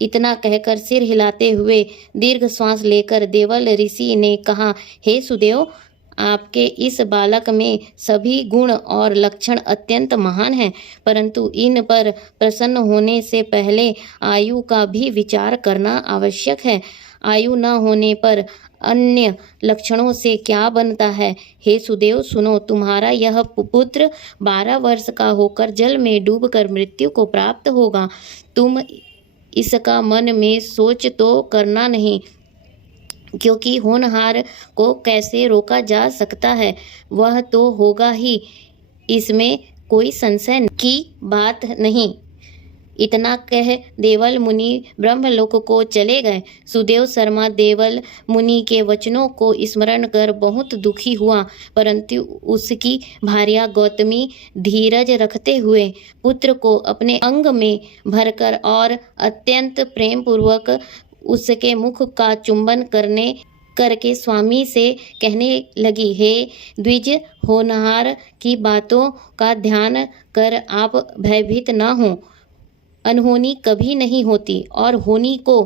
इतना कहकर सिर हिलाते हुए दीर्घ श्वास लेकर देवल ऋषि ने कहा, हे सुदेव, आपके इस बालक में सभी गुण और लक्षण अत्यंत महान हैं, परंतु इन पर प्रसन्न होने से पहले आयु का भी विचार करना आवश्यक है। आयु न होने पर अन्य लक्षणों से क्या बनता है। हे सुदेव, सुनो, तुम्हारा यह पुत्र 12 वर्ष का होकर जल में डूबकर मृत्यु को प्राप्त होगा। तुम इसका मन में सोच तो करना नहीं, क्योंकि होनहार को कैसे रोका जा सकता है, वह तो होगा ही, इसमें कोई संशय की बात नहीं। इतना कह देवल मुनि ब्रह्मलोक को चले गए। सुदेव शर्मा देवल मुनि के वचनों को स्मरण कर बहुत दुखी हुआ, परंतु उसकी भार्या गौतमी धीरज रखते हुए पुत्र को अपने अंग में भरकर और अत्यंत प्रेम पूर्वक उसके मुख का चुंबन करके स्वामी से कहने लगी, हे द्विज, होनहार की बातों का ध्यान कर आप भयभीत न हो। अनहोनी कभी नहीं होती और होनी को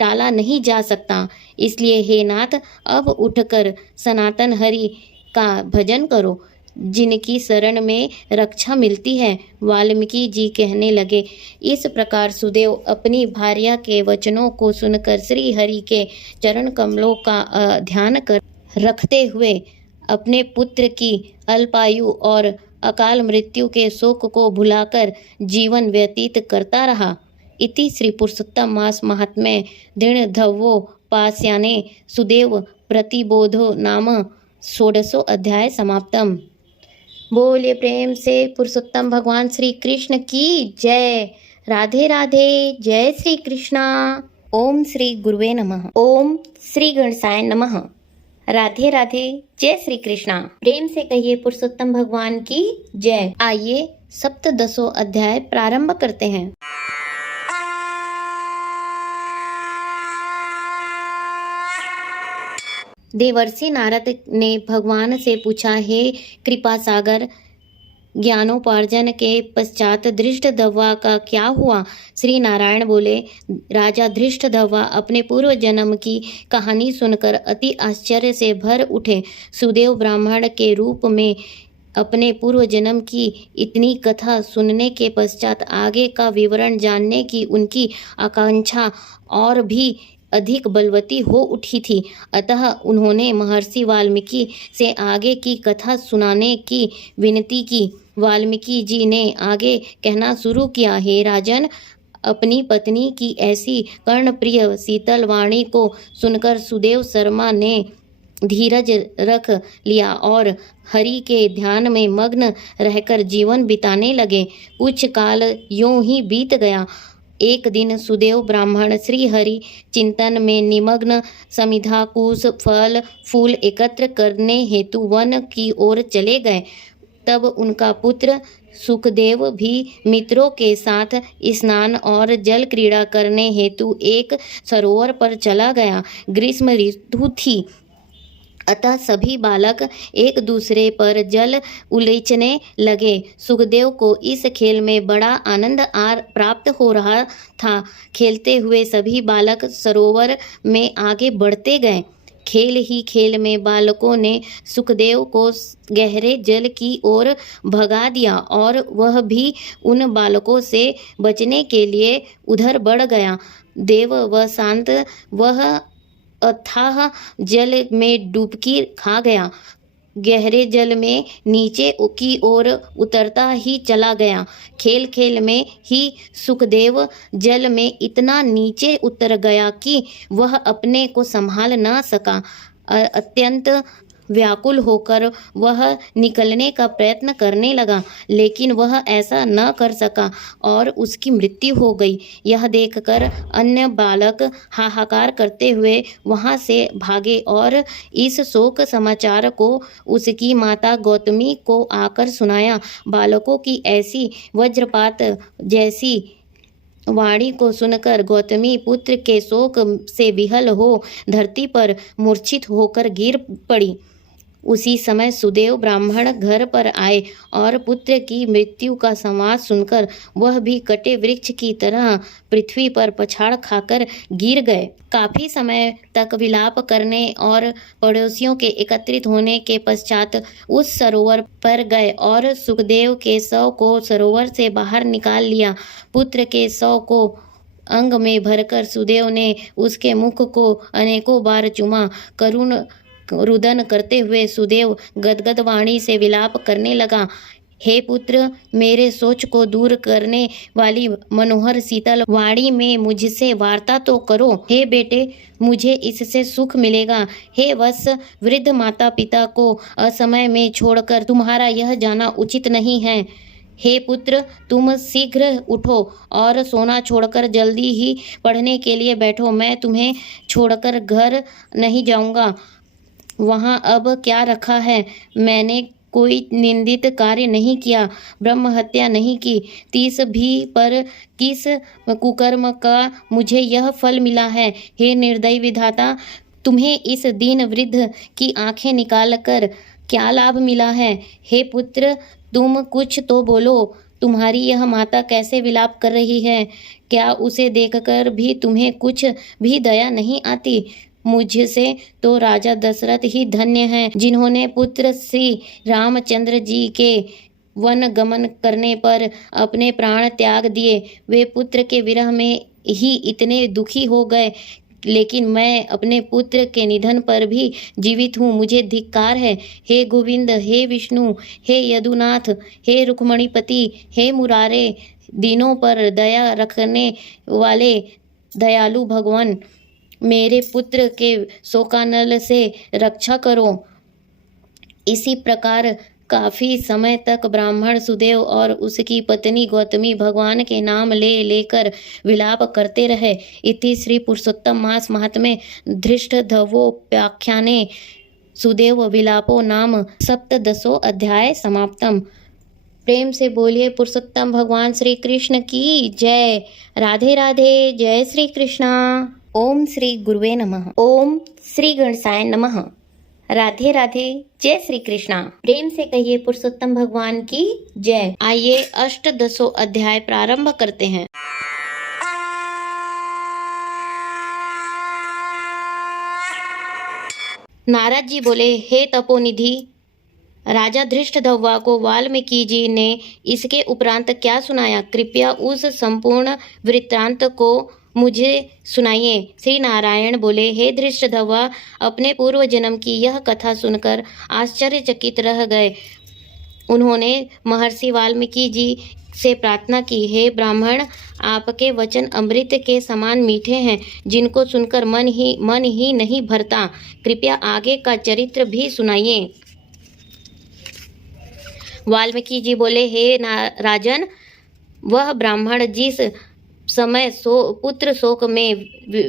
टाला नहीं जा सकता। इसलिए हे नाथ, अब उठकर सनातन हरि का भजन करो, जिनकी शरण में रक्षा मिलती है। वाल्मीकि जी कहने लगे। इस प्रकार सुदेव अपनी भार्या के वचनों को सुनकर श्री हरि के चरण कमलों का ध्यान कर रखते हुए अपने पुत्र की अल्पायु और अकाल मृत्यु के शोक को भुलाकर जीवन व्यतीत करता रहा। इति श्री पुरुषोत्तम मास महात्म्ये दीनधवोपास्याने सुदेव प्रतिबोधो नाम 16 अध्याय समाप्तम। बोलिए प्रेम से पुरुषोत्तम भगवान श्री कृष्ण की जय। राधे राधे। जय श्री कृष्णा। ओम श्री गुरुवे नमः। ओम श्री गणेशाय नमः। राधे राधे, जय श्री कृष्णा। प्रेम से कहिए पुरुषोत्तम भगवान की जय। आइए सप्तदशों अध्याय प्रारंभ करते हैं। देवर्षि नारद ने भगवान से पूछा, हे कृपा सागर, ज्ञानोपार्जन के पश्चात धृष्टद्युम्न का क्या हुआ? श्री नारायण बोले, राजा धृष्टद्युम्न अपने पूर्व जन्म की कहानी सुनकर अति आश्चर्य से भर उठे। सुदेव ब्राह्मण के रूप में अपने पूर्व जन्म की इतनी कथा सुनने के पश्चात आगे का विवरण जानने की उनकी आकांक्षा और भी अधिक बलवती हो उठी थी। अतः उन्होंने महर्षि वाल्मीकि से आगे की कथा सुनाने की विनती की। वाल्मीकि जी ने आगे कहना शुरू किया, हे राजन, अपनी पत्नी की ऐसी कर्णप्रिय शीतल वाणी को सुनकर सुदेव शर्मा ने धीरज रख लिया और हरि के ध्यान में मग्न रहकर जीवन बिताने लगे। कुछ काल यूं ही बीत गया। एक दिन सुदेव ब्राह्मण श्री हरि चिंतन में निमग्न समिधा कुश फल फूल एकत्र करने हेतु वन की ओर चले गए। तब उनका पुत्र सुखदेव भी मित्रों के साथ स्नान और जल क्रीड़ा करने हेतु एक सरोवर पर चला गया। ग्रीष्म ऋतु थी, अतः सभी बालक एक दूसरे पर जल उलीचने लगे। सुखदेव को इस खेल में बड़ा आनंद प्राप्त हो रहा था। खेलते हुए सभी बालक सरोवर में आगे बढ़ते गए। खेल ही खेल में बालकों ने सुखदेव को गहरे जल की ओर भगा दिया और वह भी उन बालकों से बचने के लिए उधर बढ़ गया। देव व शांत वह अथाह जल में डुबकी खा गया। गहरे जल में नीचे की ओर उतरता ही चला गया। खेल खेल में ही सुखदेव जल में इतना नीचे उतर गया कि वह अपने को संभाल न सका। अत्यंत व्याकुल होकर वह निकलने का प्रयत्न करने लगा, लेकिन वह ऐसा न कर सका और उसकी मृत्यु हो गई। यह देखकर अन्य बालक हाहाकार करते हुए वहां से भागे और इस शोक समाचार को उसकी माता गौतमी को आकर सुनाया। बालकों की ऐसी वज्रपात जैसी वाणी को सुनकर गौतमी पुत्र के शोक से विहल हो धरती पर मूर्छित होकर गिर पड़ी। उसी समय सुदेव ब्राह्मण घर पर आए और पुत्र की मृत्यु का समाचार सुनकर वह भी कटे वृक्ष की तरह पृथ्वी पर पछाड़ खाकर गिर गए। काफी समय तक विलाप करने और पड़ोसियों के एकत्रित होने के पश्चात उस सरोवर पर गए और सुखदेव के शव को सरोवर से बाहर निकाल लिया। पुत्र के शव को अंग में भरकर सुदेव ने उसके मुख को अनेकों बार चूमा। करुण रुदन करते हुए सुदेव गदगद वाणी से विलाप करने लगा, हे पुत्र, मेरे सोच को दूर करने वाली मनोहर शीतल वाणी में मुझसे वार्ता तो करो। हे बेटे, मुझे इससे सुख मिलेगा। हे वत्स, वृद्ध माता पिता को असमय में छोड़कर तुम्हारा यह जाना उचित नहीं है। हे पुत्र, तुम शीघ्र उठो और सोना छोड़कर जल्दी ही पढ़ने के लिए बैठो। मैं तुम्हें छोड़कर घर नहीं जाऊंगा। वहाँ अब क्या रखा है? मैंने कोई निंदित कार्य नहीं किया, ब्रह्म हत्या नहीं की, 30 भी पर किस कुकर्म का मुझे यह फल मिला है? हे निर्दयी विधाता, तुम्हें इस दीन वृद्ध की आंखें निकालकर क्या लाभ मिला है? हे पुत्र, तुम कुछ तो बोलो। तुम्हारी यह माता कैसे विलाप कर रही है? क्या उसे देखकर भी तुम्हें कुछ भी दया नहीं आती? मुझसे तो राजा दशरथ ही धन्य हैं, जिन्होंने पुत्र श्री रामचंद्र जी के वन गमन करने पर अपने प्राण त्याग दिए। वे पुत्र के विरह में ही इतने दुखी हो गए, लेकिन मैं अपने पुत्र के निधन पर भी जीवित हूँ। मुझे धिक्कार है। हे गोविंद, हे विष्णु, हे यदुनाथ, हे रुक्मणीपति, हे मुरारे, दीनों पर दया रखने वाले दयालु भगवान, मेरे पुत्र के शोकानल से रक्षा करो। इसी प्रकार काफी समय तक ब्राह्मण सुदेव और उसकी पत्नी गौतमी भगवान के नाम लेकर विलाप करते रहे। इति श्री पुरुषोत्तम मास महात्म्ये धृष्टद्युम्नोपाख्याने सुदेव विलापो नाम सप्तदशो अध्याय समाप्तम। प्रेम से बोलिए पुरुषोत्तम भगवान श्री कृष्ण की जय। राधे राधे। जय श्री कृष्णा। ओम श्री गुरुवे नमः। ओम श्री गणेशाय नमः। राधे राधे। जय श्री कृष्णा। प्रेम से कहिए पुरुषोत्तम भगवान की जय। आइए अष्टदशो अध्याय प्रारंभ करते हैं। नारद जी बोले, हे तपोनिधि राजा धृष्टद्युम्न को वाल्मीकि जी ने इसके उपरांत क्या सुनाया, कृपया उस संपूर्ण वृत्तांत को मुझे सुनाइए। श्री नारायण बोले, हे धृष्टद्युम्न, अपने पूर्व जन्म की यह कथा सुनकर आश्चर्यचकित रह गए। उन्होंने महर्षि वाल्मीकि जी से प्रार्थना की, हे ब्राह्मण, आपके वचन अमृत के समान मीठे हैं, जिनको सुनकर मन ही नहीं भरता। कृपया आगे का चरित्र भी सुनाइए। वाल्मीकि जी बोले, हे राजन, वह ब्राह्मण जिस समय पुत्र शोक में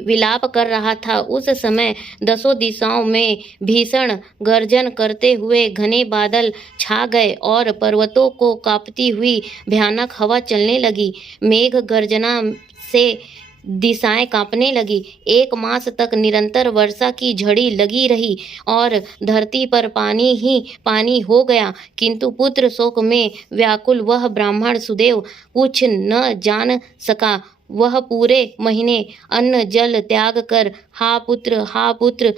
विलाप कर रहा था, उस समय दसों दिशाओं में भीषण गर्जन करते हुए घने बादल छा गए और पर्वतों को कांपती हुई भयानक हवा चलने लगी। मेघ गर्जना से दिशाएं कांपने लगी। 1 मास तक निरंतर वर्षा की झड़ी लगी रही और धरती पर पानी ही पानी हो गया। किंतु पुत्र शोक में व्याकुल वह ब्राह्मण सुदेव कुछ न जान सका। वह पूरे महीने अन्न जल त्याग कर हा पुत्र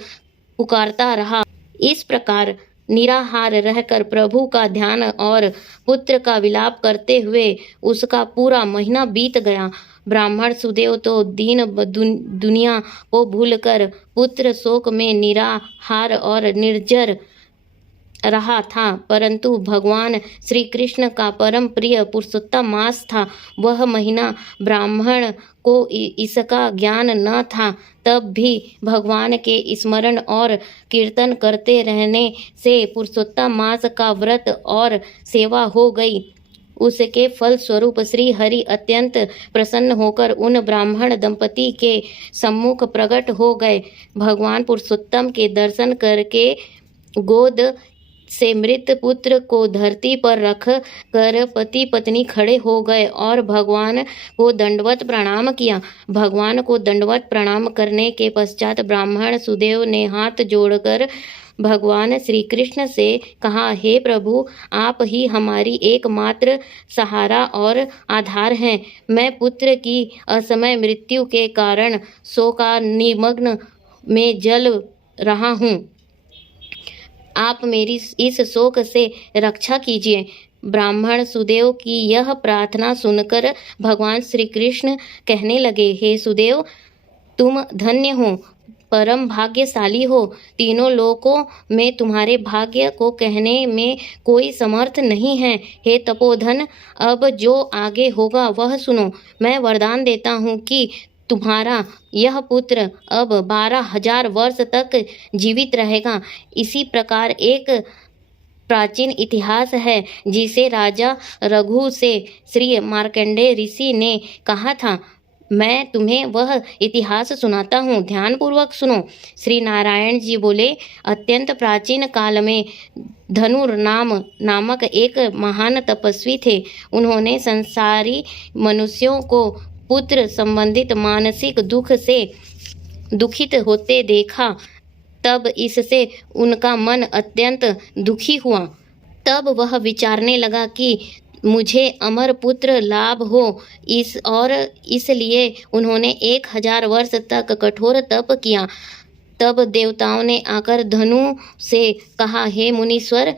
पुकारता रहा। इस प्रकार निराहार रहकर प्रभु का ध्यान और पुत्र का विलाप करते हुए उसका पूरा महीना बीत गया। ब्राह्मण सुदेव तो दुनिया को भूलकर पुत्र शोक में निराहार और निर्जर रहा था, परंतु भगवान श्री कृष्ण का परम प्रिय पुरुषोत्तम मास था। वह महीना ब्राह्मण को इसका ज्ञान न था, तब भी भगवान के स्मरण और कीर्तन करते रहने से पुरुषोत्तम मास का व्रत और सेवा हो गई। उसके फल स्वरूप श्री हरि अत्यंत प्रसन्न होकर उन ब्राह्मण दंपति के सम्मुख प्रकट हो गए। भगवान पुरुषोत्तम के दर्शन करके गोद से मृत पुत्र को धरती पर रख कर पति पत्नी खड़े हो गए और भगवान को दंडवत प्रणाम किया। भगवान को दंडवत प्रणाम करने के पश्चात ब्राह्मण सुदेव ने हाथ जोड़कर भगवान श्री कृष्ण से कहा, हे प्रभु, आप ही हमारी एकमात्र सहारा और आधार हैं। मैं पुत्र की असमय मृत्यु के कारण शोकानिमग्न में जल रहा हूँ। आप मेरी इस शोक से रक्षा कीजिए। ब्राह्मण सुदेव की यह प्रार्थना सुनकर भगवान श्री कृष्ण कहने लगे, हे सुदेव, तुम धन्य हो, परम भाग्यशाली हो। तीनों लोकों में तुम्हारे भाग्य को कहने में कोई समर्थ नहीं है। हे तपोधन, अब जो आगे होगा वह सुनो। मैं वरदान देता हूँ कि तुम्हारा यह पुत्र अब 12,000 वर्ष तक जीवित रहेगा। इसी प्रकार एक प्राचीन इतिहास है जिसे राजा रघु से श्री मार्कंडेय ऋषि ने कहा था। मैं तुम्हें वह इतिहास सुनाता हूँ, ध्यानपूर्वक सुनो। श्री नारायण जी बोले, अत्यंत प्राचीन काल में धनुर नामक एक महान तपस्वी थे। उन्होंने संसारी मनुष्यों को पुत्र संबंधित मानसिक दुख से दुखित होते देखा। तब इससे उनका मन अत्यंत दुखी हुआ। तब वह विचारने लगा कि मुझे अमर पुत्र लाभ हो, इसलिए उन्होंने 1000 वर्ष तक कठोर तप किया। तब देवताओं ने आकर धनु से कहा, हे मुनीश्वर,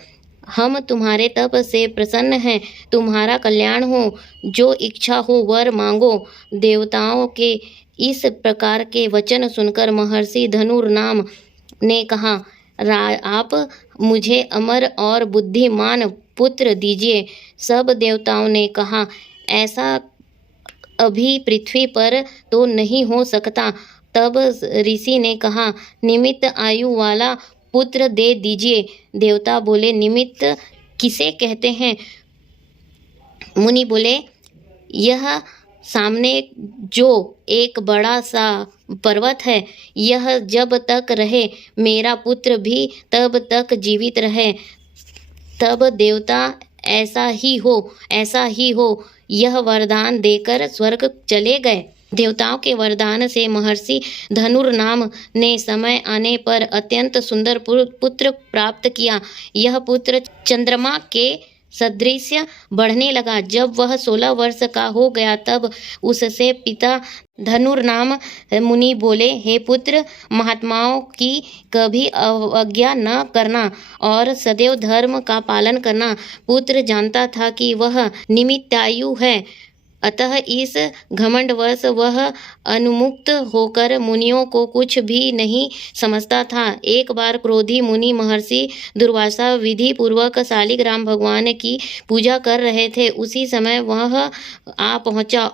हम तुम्हारे तप से प्रसन्न हैं, तुम्हारा कल्याण हो, जो इच्छा हो वर मांगो। देवताओं के इस प्रकार के वचन सुनकर महर्षि धनुर्नाम ने कहा, आप मुझे अमर और बुद्धिमान पुत्र दीजिए। सब देवताओं ने कहा, ऐसा अभी पृथ्वी पर तो नहीं हो सकता। तब ऋषि ने कहा, निमित्त आयु वाला पुत्र दे दीजिए। देवता बोले, निमित्त किसे कहते हैं? मुनि बोले, यह सामने जो एक बड़ा सा पर्वत है, यह जब तक रहे मेरा पुत्र भी तब तक जीवित रहे। तब देवता ऐसा ही हो यह वरदान देकर स्वर्ग चले गए। देवताओं के वरदान से महर्षि धनुर्नाम ने समय आने पर अत्यंत सुंदर पुत्र प्राप्त किया। यह पुत्र चंद्रमा के सदृश बढ़ने लगा। जब वह 16 वर्ष का हो गया तब उससे पिता धनुर्नाम मुनि बोले, हे पुत्र, महात्माओं की कभी अवज्ञा न करना और सदैव धर्म का पालन करना। पुत्र जानता था कि वह निमित्तायु है, अतः इस घमंडवश वह अनुमुक्त होकर मुनियों को कुछ भी नहीं समझता था। एक बार क्रोधी मुनि महर्षि दुर्वासा विधि पूर्वक शालिग्राम भगवान की पूजा कर रहे थे। उसी समय वह आ पहुंचा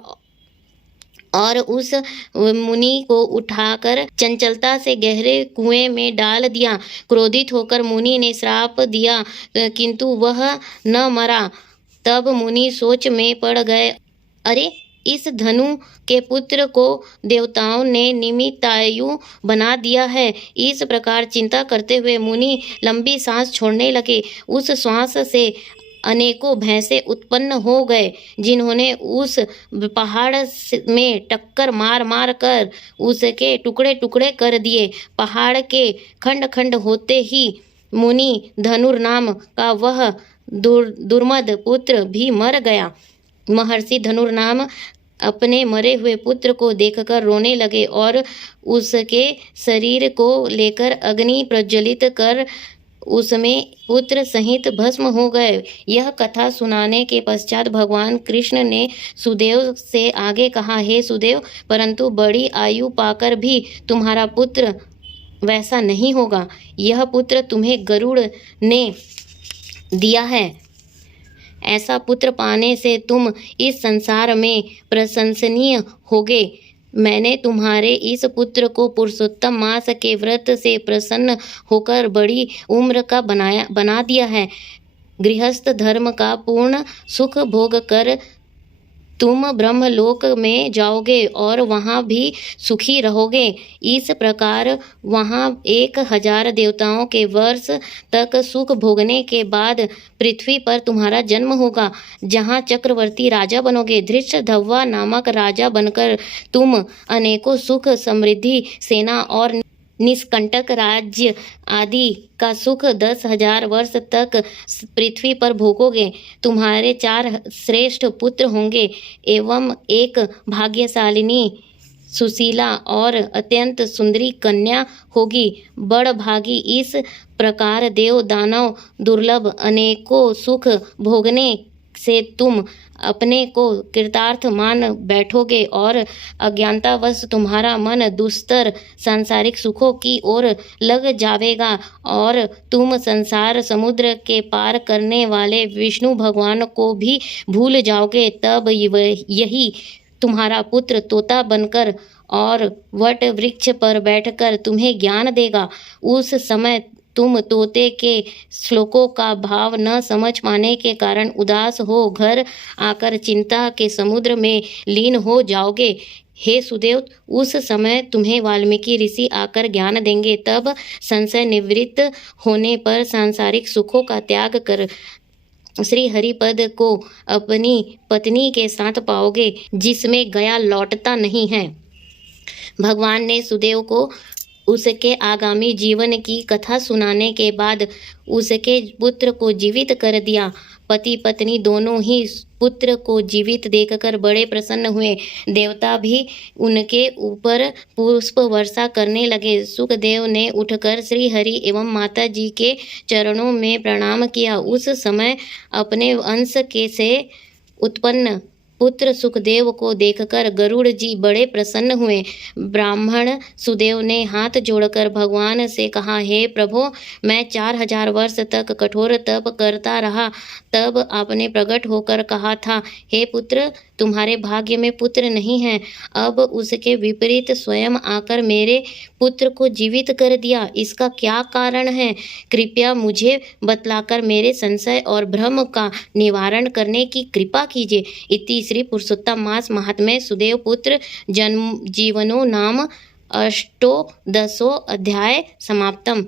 और उस मुनि को उठाकर चंचलता से गहरे कुएं में डाल दिया। क्रोधित होकर मुनि ने श्राप दिया, किंतु वह न मरा। तब मुनि सोच में पड़ गए, अरे, इस धनु के पुत्र को देवताओं ने निमित्तायु बना दिया है। इस प्रकार चिंता करते हुए मुनि लंबी सांस छोड़ने लगे। उस श्वास से अनेकों भैंसे उत्पन्न हो गए, जिन्होंने उस पहाड़ में टक्कर मार मार कर उसके टुकड़े टुकड़े कर दिए। पहाड़ के खंड खंड होते ही मुनि धनुर्नाम का वह दुर्मद पुत्र भी मर गया। महर्षि धनुर्नाम अपने मरे हुए पुत्र को देखकर रोने लगे और उसके शरीर को लेकर अग्नि प्रज्वलित कर उसमें पुत्र सहित भस्म हो गए। यह कथा सुनाने के पश्चात भगवान कृष्ण ने सुदेव से आगे कहा, हे सुदेव, परंतु बड़ी आयु पाकर भी तुम्हारा पुत्र वैसा नहीं होगा। यह पुत्र तुम्हें गरुड़ ने दिया है। ऐसा पुत्र पाने से तुम इस संसार में प्रशंसनीय होगे। मैंने तुम्हारे इस पुत्र को पुरुषोत्तम मास के व्रत से प्रसन्न होकर बड़ी उम्र का बना दिया है। गृहस्थ धर्म का पूर्ण सुख भोग कर तुम ब्रह्मलोक में जाओगे और वहाँ भी सुखी रहोगे। इस प्रकार वहाँ 1000 देवताओं के वर्ष तक सुख भोगने के बाद पृथ्वी पर तुम्हारा जन्म होगा, जहाँ चक्रवर्ती राजा बनोगे। धृष्टद्युम्न नामक राजा बनकर तुम अनेकों सुख, समृद्धि, सेना और निष्कंटक राज्य आदि का सुख 10,000 वर्ष तक पृथ्वी पर भोगोगे। तुम्हारे 4 श्रेष्ठ पुत्र होंगे एवं एक भाग्यशालिनी, सुशीला और अत्यंत सुंदरी कन्या होगी। बड़भागी इस प्रकार देव दानव दुर्लभ अनेकों सुख भोगने से तुम अपने को कृतार्थ मान बैठोगे और अज्ञानतावश तुम्हारा मन दुस्तर सांसारिक सुखों की ओर लग जाएगा और तुम संसार समुद्र के पार करने वाले विष्णु भगवान को भी भूल जाओगे। तब यही तुम्हारा पुत्र तोता बनकर और वट वृक्ष पर बैठकर तुम्हें ज्ञान देगा। उस समय तुम तोते के श्लोकों का भाव न समझ पाने के कारण उदास हो घर आकर चिंता के समुद्र में लीन हो जाओगे। हे सुदेव, उस समय तुम्हें वाल्मीकि ऋषि आकर ज्ञान देंगे। तब संशय निवृत्त होने पर सांसारिक सुखों का त्याग कर श्री हरिपद को अपनी पत्नी के साथ पाओगे, जिसमें गया लौटता नहीं है। भगवान ने सुदेव को उसके आगामी जीवन की कथा सुनाने के बाद उसके पुत्र को जीवित कर दिया। पति पत्नी दोनों ही पुत्र को जीवित देखकर बड़े प्रसन्न हुए। देवता भी उनके ऊपर पुष्प वर्षा करने लगे। सुखदेव ने उठकर श्री हरि एवं माता जी के चरणों में प्रणाम किया। उस समय अपने अंश के से उत्पन्न पुत्र सुखदेव को देखकर गरुड़ जी बड़े प्रसन्न हुए। ब्राह्मण सुदेव ने हाथ जोड़कर भगवान से कहा, हे प्रभो, मैं 4000 वर्ष तक कठोर तप करता रहा। तब आपने प्रकट होकर कहा था, हे पुत्र, तुम्हारे भाग्य में पुत्र नहीं है। अब उसके विपरीत स्वयं आकर मेरे पुत्र को जीवित कर दिया, इसका क्या कारण है? कृपया मुझे बतलाकर मेरे संशय और भ्रम का निवारण करने की कृपा कीजिए। इति श्री पुरुषोत्तम मास महात्म्य सुदेव पुत्र जन्म जीवनो नाम अष्टोदशो अध्याय समाप्तम।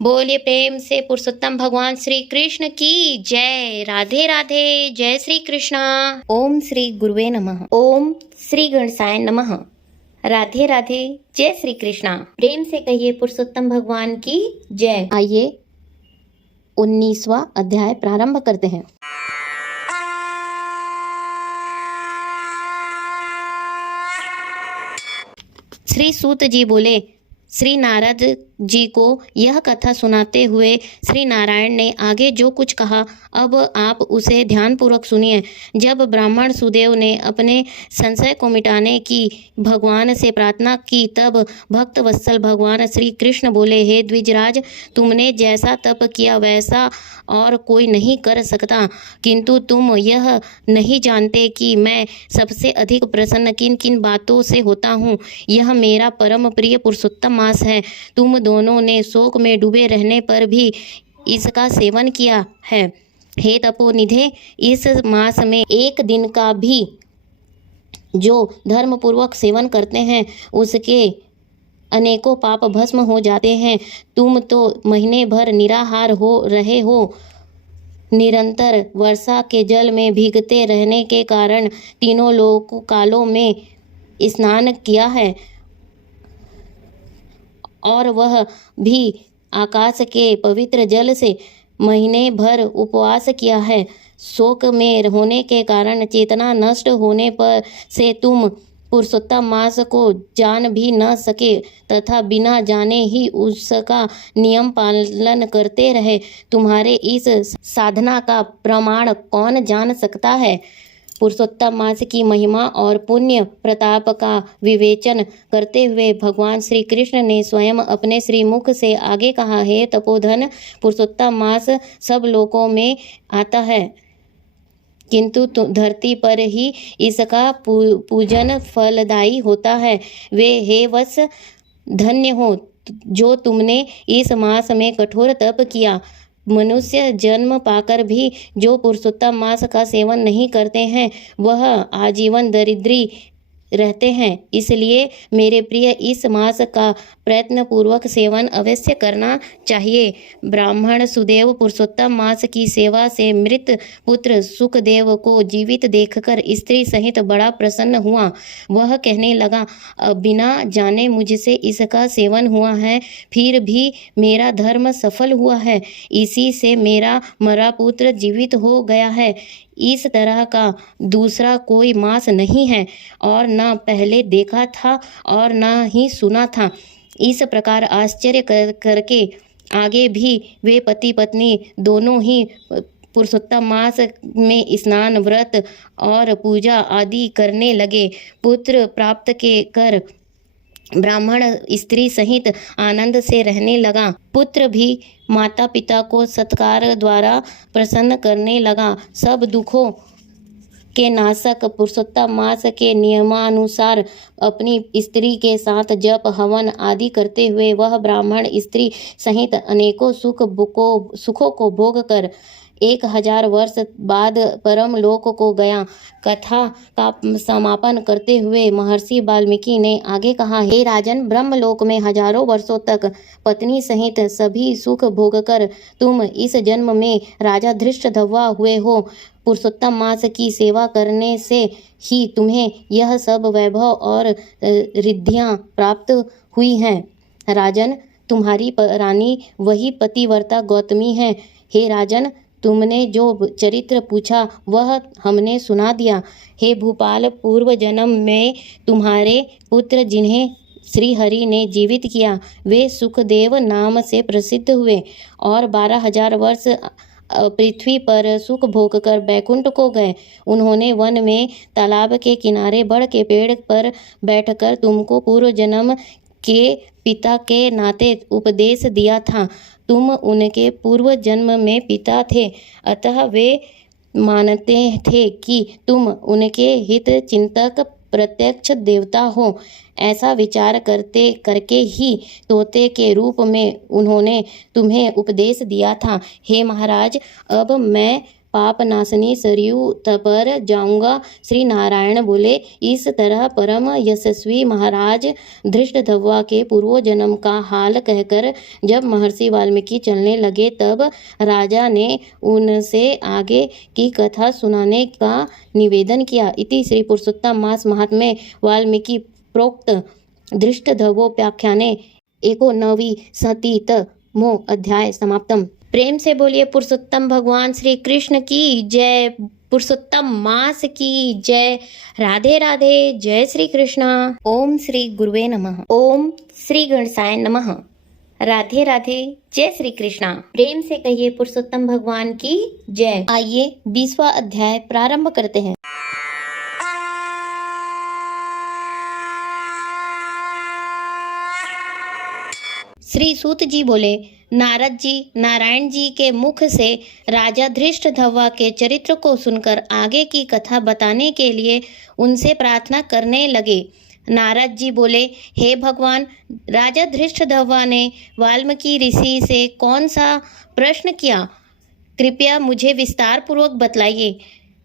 बोलिए प्रेम से पुरुषोत्तम भगवान श्री कृष्ण की जय। राधे राधे। जय श्री कृष्णा। ओम श्री गुरुवे नमः। ओम श्री गणेशाय नमः। राधे राधे। जय श्री कृष्णा। प्रेम से कहिए पुरुषोत्तम भगवान की जय। आइए 19वां अध्याय प्रारंभ करते हैं। श्री सूत जी बोले, श्री नारद जी को यह कथा सुनाते हुए श्री नारायण ने आगे जो कुछ कहा अब आप उसे ध्यानपूर्वक सुनिए। जब ब्राह्मण सुदेव ने अपने संशय को मिटाने की भगवान से प्रार्थना की तब भक्त वत्सल भगवान श्री कृष्ण बोले, हे द्विजराज, तुमने जैसा तप किया वैसा और कोई नहीं कर सकता, किंतु तुम यह नहीं जानते कि मैं सबसे अधिक प्रसन्न किन किन बातों से होता हूँ। यह मेरा परम प्रिय पुरुषोत्तम मास है। तुम दोनों ने शोक में डूबे रहने पर भी इसका सेवन किया है। हे तपोनिधे, इस मास में एक दिन का भी जो धर्मपूर्वक सेवन करते हैं उसके अनेकों पाप भस्म हो जाते हैं। तुम तो महीने भर निराहार हो रहे हो। निरंतर वर्षा के जल में भीगते रहने के कारण तीनों लोक कालों में स्नान किया है और वह भी आकाश के पवित्र जल से महीने भर उपवास किया है। शोक में होने के कारण चेतना नष्ट होने पर से तुम पुरुषोत्तम मास को जान भी न सके तथा बिना जाने ही उसका नियम पालन करते रहे। तुम्हारे इस साधना का प्रमाण कौन जान सकता है? पुरुषोत्तम मास की महिमा और पुण्य प्रताप का विवेचन करते हुए भगवान श्री कृष्ण ने स्वयं अपने श्रीमुख से आगे कहा, हे तपोधन, पुरुषोत्तम मास सब लोकों में आता है, किंतु धरती पर ही इसका पूजन फलदायी होता है। वे हे वत्स, धन्य हो जो तुमने इस मास में कठोर तप किया। मनुष्य जन्म पाकर भी जो पुरुषोत्तम मास का सेवन नहीं करते हैं वह आजीवन दरिद्री रहते हैं। इसलिए मेरे प्रिय इस मास का प्रयत्न पूर्वक सेवन अवश्य करना चाहिए। ब्राह्मण सुदेव पुरुषोत्तम मास की सेवा से मृत पुत्र सुखदेव को जीवित देखकर स्त्री सहित बड़ा प्रसन्न हुआ। वह कहने लगा, बिना जाने मुझसे इसका सेवन हुआ है, फिर भी मेरा धर्म सफल हुआ है। इसी से मेरा मरा पुत्र जीवित हो गया है। इस तरह का दूसरा कोई मास नहीं है और न पहले देखा था और न ही सुना था। इस प्रकार आश्चर्य करके आगे भी वे पति पत्नी दोनों ही पुरुषोत्तम मास में स्नान, व्रत और पूजा आदि करने लगे। पुत्र प्राप्त के कर ब्राह्मण स्त्री सहित आनंद से रहने लगा। पुत्र भी माता पिता को सत्कार द्वारा प्रसन्न करने लगा। सब दुखों के नाशक पुरुषोत्तम मास के नियमानुसार अपनी स्त्री के साथ जप हवन आदि करते हुए वह ब्राह्मण स्त्री सहित अनेकों सुखों को भोग कर 1000 वर्ष बाद परम लोक को गया। कथा का समापन करते हुए महर्षि वाल्मीकि ने आगे कहा, हे राजन, ब्रह्मलोक में हजारों वर्षों तक पत्नी सहित सभी सुख भोगकर तुम इस जन्म में राजा धृष्टद्युम्न हुए हो। पुरुषोत्तम मास की सेवा करने से ही तुम्हें यह सब वैभव और रिद्धियां प्राप्त हुई हैं। राजन, तुम्हारी रानी वही पतिव्रता गौतमी है। हे राजन, तुमने जो चरित्र पूछा वह हमने सुना दिया। हे भूपाल, पूर्व जन्म में तुम्हारे पुत्र जिन्हें श्री हरि ने जीवित किया वे सुखदेव नाम से प्रसिद्ध हुए और 12,000 वर्ष पृथ्वी पर सुख भोग कर बैकुंठ को गए। उन्होंने वन में तालाब के किनारे बड़ के पेड़ पर बैठकर तुमको पूर्व जन्म के पिता के नाते उपदेश दिया था। तुम उनके पूर्व जन्म में पिता थे, अतः वे मानते थे कि तुम उनके हित चिंतक प्रत्यक्ष देवता हो। ऐसा विचार करके ही तोते के रूप में उन्होंने तुम्हें उपदेश दिया था। हे महाराज, अब मैं पाप नाशनी सरयू पर जाऊंगा। श्री नारायण बोले, इस तरह परम यशस्वी महाराज धृष्टद्युम्न के पूर्व जन्म का हाल कहकर जब महर्षि वाल्मीकि चलने लगे, तब राजा ने उनसे आगे की कथा सुनाने का निवेदन किया। इति श्री पुरुषोत्तम मास महात्म्ये वाल्मीकि प्रोक्त धृष्टद्युम्नोपाख्याने 19 अध्याय समाप्तम। प्रेम से बोलिए पुरुषोत्तम भगवान श्री कृष्ण की जय, पुरुषोत्तम मास की जय। राधे राधे, जय श्री कृष्ण। ओम श्री गुरुवे नमः। ओम श्री गणेशाय नमः। राधे राधे, जय श्री कृष्णा। प्रेम से कहिए पुरुषोत्तम भगवान की जय। आइए 20वां अध्याय प्रारंभ करते हैं। श्री सूत जी बोले, नारद जी नारायण जी के मुख से राजा धृष्टद्युम्न के चरित्र को सुनकर आगे की कथा बताने के लिए उनसे प्रार्थना करने लगे। नारद जी बोले, हे भगवान, राजा धृष्टद्युम्न ने वाल्मीकि ऋषि से कौन सा प्रश्न किया? कृपया मुझे विस्तार पूर्वक बतलाइए।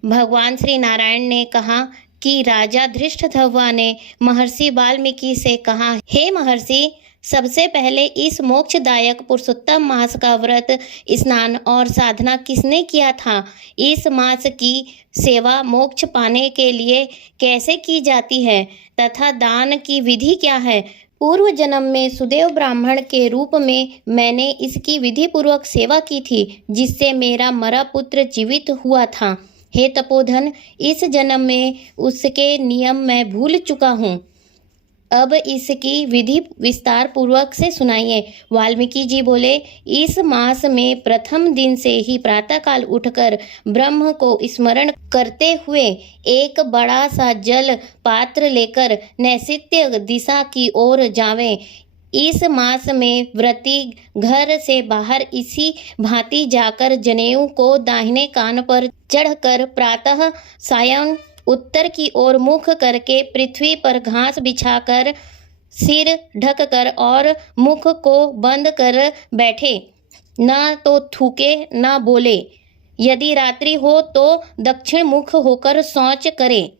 भगवान श्री नारायण ने कहा कि राजा धृष्टद्युम्न ने महर्षि वाल्मीकि से कहा, हे महर्षि, सबसे पहले इस मोक्षदायक पुरुषोत्तम मास का व्रत, स्नान और साधना किसने किया था? इस मास की सेवा मोक्ष पाने के लिए कैसे की जाती है तथा दान की विधि क्या है? पूर्व जन्म में सुदेव ब्राह्मण के रूप में मैंने इसकी विधि पूर्वक सेवा की थी, जिससे मेरा मरा पुत्र जीवित हुआ था। हे तपोधन, इस जन्म में उसके नियम मैं भूल चुका हूँ। अब इसकी विधि विस्तार पूर्वक से सुनाइए। वाल्मीकि जी बोले, इस मास में प्रथम दिन से ही प्रातःकाल उठकर ब्रह्म को स्मरण करते हुए एक बड़ा सा जल पात्र लेकर नैऋत्य दिशा की ओर जावें। इस मास में व्रती घर से बाहर इसी भांति जाकर जनेऊ को दाहिने कान पर चढ़कर प्रातः सायं उत्तर की ओर मुख करके पृथ्वी पर घास बिछाकर सिर ढककर और मुख को बंद कर बैठे, न तो थूके न बोले। यदि रात्रि हो तो दक्षिण मुख होकर शौच करे।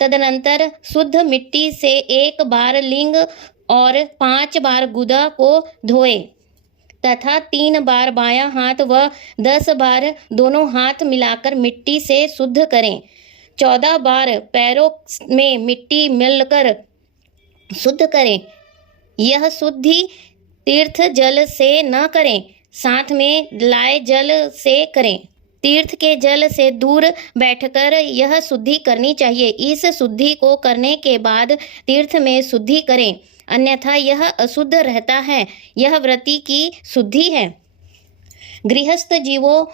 तदनंतर शुद्ध मिट्टी से 1 बार लिंग और 5 बार गुदा को धोए तथा 3 बार बायां हाथ व 10 बार दोनों हाथ मिलाकर मिट्टी से शुद्ध करें। 14 बार पैरों में मिट्टी मिलकर शुद्ध करें। यह शुद्धि तीर्थ जल से न करें, साथ में लाए जल से करें। तीर्थ के जल से दूर बैठकर यह शुद्धि करनी चाहिए। इस शुद्धि को करने के बाद तीर्थ में शुद्धि करें, अन्यथा यह अशुद्ध रहता है। यह व्रती की शुद्धि है। गृहस्थ जीवों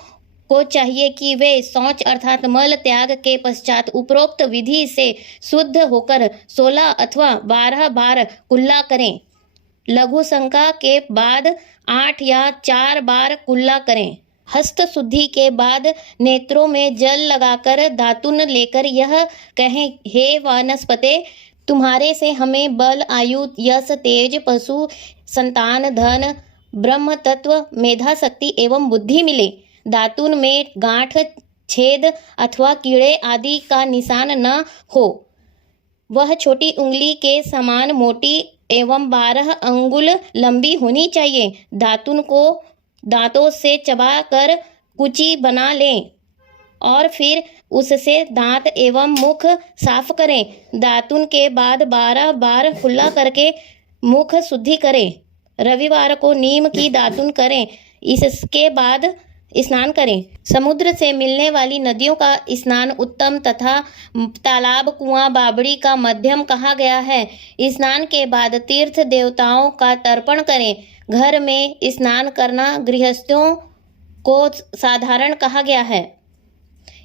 को चाहिए कि वे शौच अर्थात मल त्याग के पश्चात उपरोक्त विधि से शुद्ध होकर 16 अथवा 12 बार कुल्ला करें। लघु शंका के बाद 8 या 4 बार कुल्ला करें। हस्त शुद्धि के बाद नेत्रों में जल लगाकर दातुन लेकर यह कहें, हे वनस्पते, तुम्हारे से हमें बल, आयु, यश, तेज, पशु, संतान, धन, ब्रह्म तत्व, मेधा शक्ति एवं बुद्धि मिले। दातुन में गांठ, छेद अथवा कीड़े आदि का निशान न हो। वह छोटी उंगली के समान मोटी एवं 12 अंगुल लंबी होनी चाहिए। दातुन को दांतों से चबाकर कुची बना लें और फिर उससे दांत एवं मुख साफ करें। दातुन के बाद 12 बार कुल्ला करके मुख शुद्धि करें। रविवार को नीम की दातुन करें। इसके बाद स्नान करें। समुद्र से मिलने वाली नदियों का स्नान उत्तम तथा तालाब, कुआं, बावड़ी का मध्यम कहा गया है। स्नान के बाद तीर्थ देवताओं का तर्पण करें। घर में स्नान करना गृहस्थियों को साधारण कहा गया है।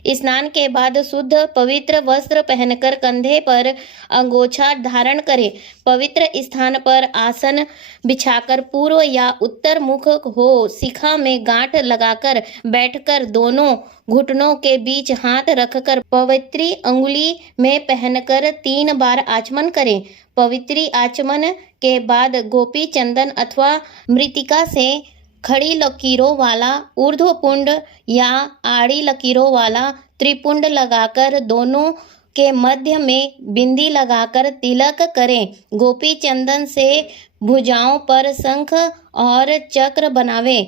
स्नान के बाद शुद्ध पवित्र वस्त्र पहनकर कंधे पर अंगोछा धारण करें। पवित्र स्थान पर आसन बिछाकर पूर्व या उत्तर मुख हो शिखा में गांठ लगाकर बैठकर दोनों घुटनों के बीच हाथ रखकर पवित्री अंगुली में पहनकर 3 बार आचमन करें। पवित्री आचमन के बाद गोपी चंदन अथवा मृतिका से खड़ी लकीरों वाला ऊर्ध्वपुंड या आड़ी लकीरों वाला त्रिपुंड लगाकर दोनों के मध्य में बिंदी लगाकर तिलक करें। गोपी चंदन से भुजाओं पर शंख और चक्र बनावे।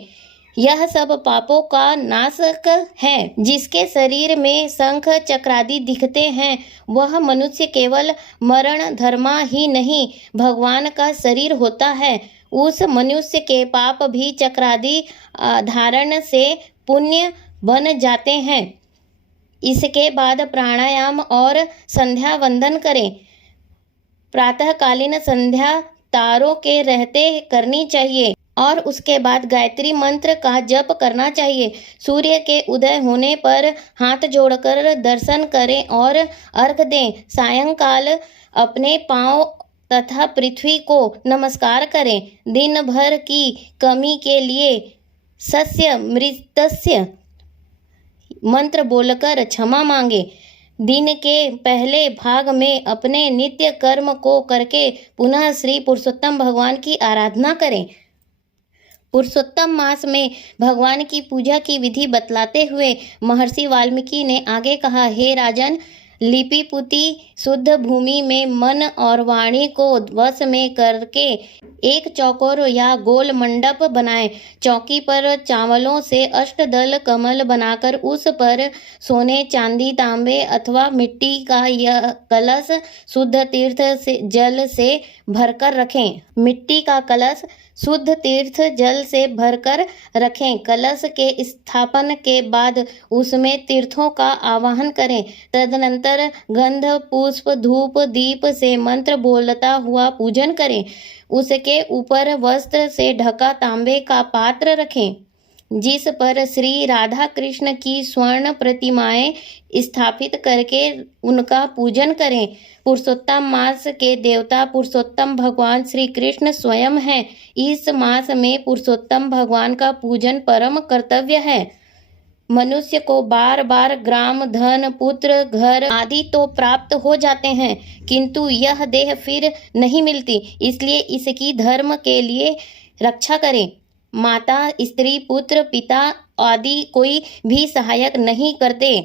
यह सब पापों का नाशक है। जिसके शरीर में शंख चक्रादि दिखते हैं वह मनुष्य केवल मरण धर्मा ही नहीं भगवान का शरीर होता है। उस मनुष्य के पाप भी चक्रादि धारण से पुण्य बन जाते हैं। इसके बाद प्राणायाम और संध्या वंदन करें। प्रातःकालीन संध्या तारों के रहते करनी चाहिए और उसके बाद गायत्री मंत्र का जप करना चाहिए। सूर्य के उदय होने पर हाथ जोड़कर दर्शन करें और अर्घ दें। सायंकाल अपने पांव तथा पृथ्वी को नमस्कार करें। दिन भर की कमी के लिए सस्य मृतस्य मंत्र बोलकर क्षमा मांगे। दिन के पहले भाग में अपने नित्य कर्म को करके पुनः श्री पुरुषोत्तम भगवान की आराधना करें। पुरुषोत्तम मास में भगवान की पूजा की विधि बतलाते हुए महर्षि वाल्मीकि ने आगे कहा, हे राजन, लिपि पुती शुद्ध भूमि में मन और वाणी को वश में करके एक चौकोर या गोल मंडप बनाएं। चौकी पर चावलों से अष्टदल कमल बनाकर उस पर सोने चांदी तांबे अथवा मिट्टी का यह कलश शुद्ध तीर्थ से जल से भरकर रखें। मिट्टी का कलश शुद्ध तीर्थ जल से भरकर रखें। कलश के स्थापन के बाद उसमें तीर्थों का आवाहन करें। तदनंतर गंध पुष्प धूप दीप से मंत्र बोलता हुआ पूजन करें। उसके ऊपर वस्त्र से ढका तांबे का पात्र रखें जिस पर श्री राधा कृष्ण की स्वर्ण प्रतिमाएं स्थापित करके उनका पूजन करें। पुरुषोत्तम मास के देवता पुरुषोत्तम भगवान श्री कृष्ण स्वयं हैं। इस मास में पुरुषोत्तम भगवान का पूजन परम कर्तव्य है। मनुष्य को बार बार ग्राम धन पुत्र घर आदि तो प्राप्त हो जाते हैं किंतु यह देह फिर नहीं मिलती। इसलिए इसकी धर्म के लिए रक्षा करें। माता स्त्री पुत्र पिता आदि कोई भी सहायक नहीं करते,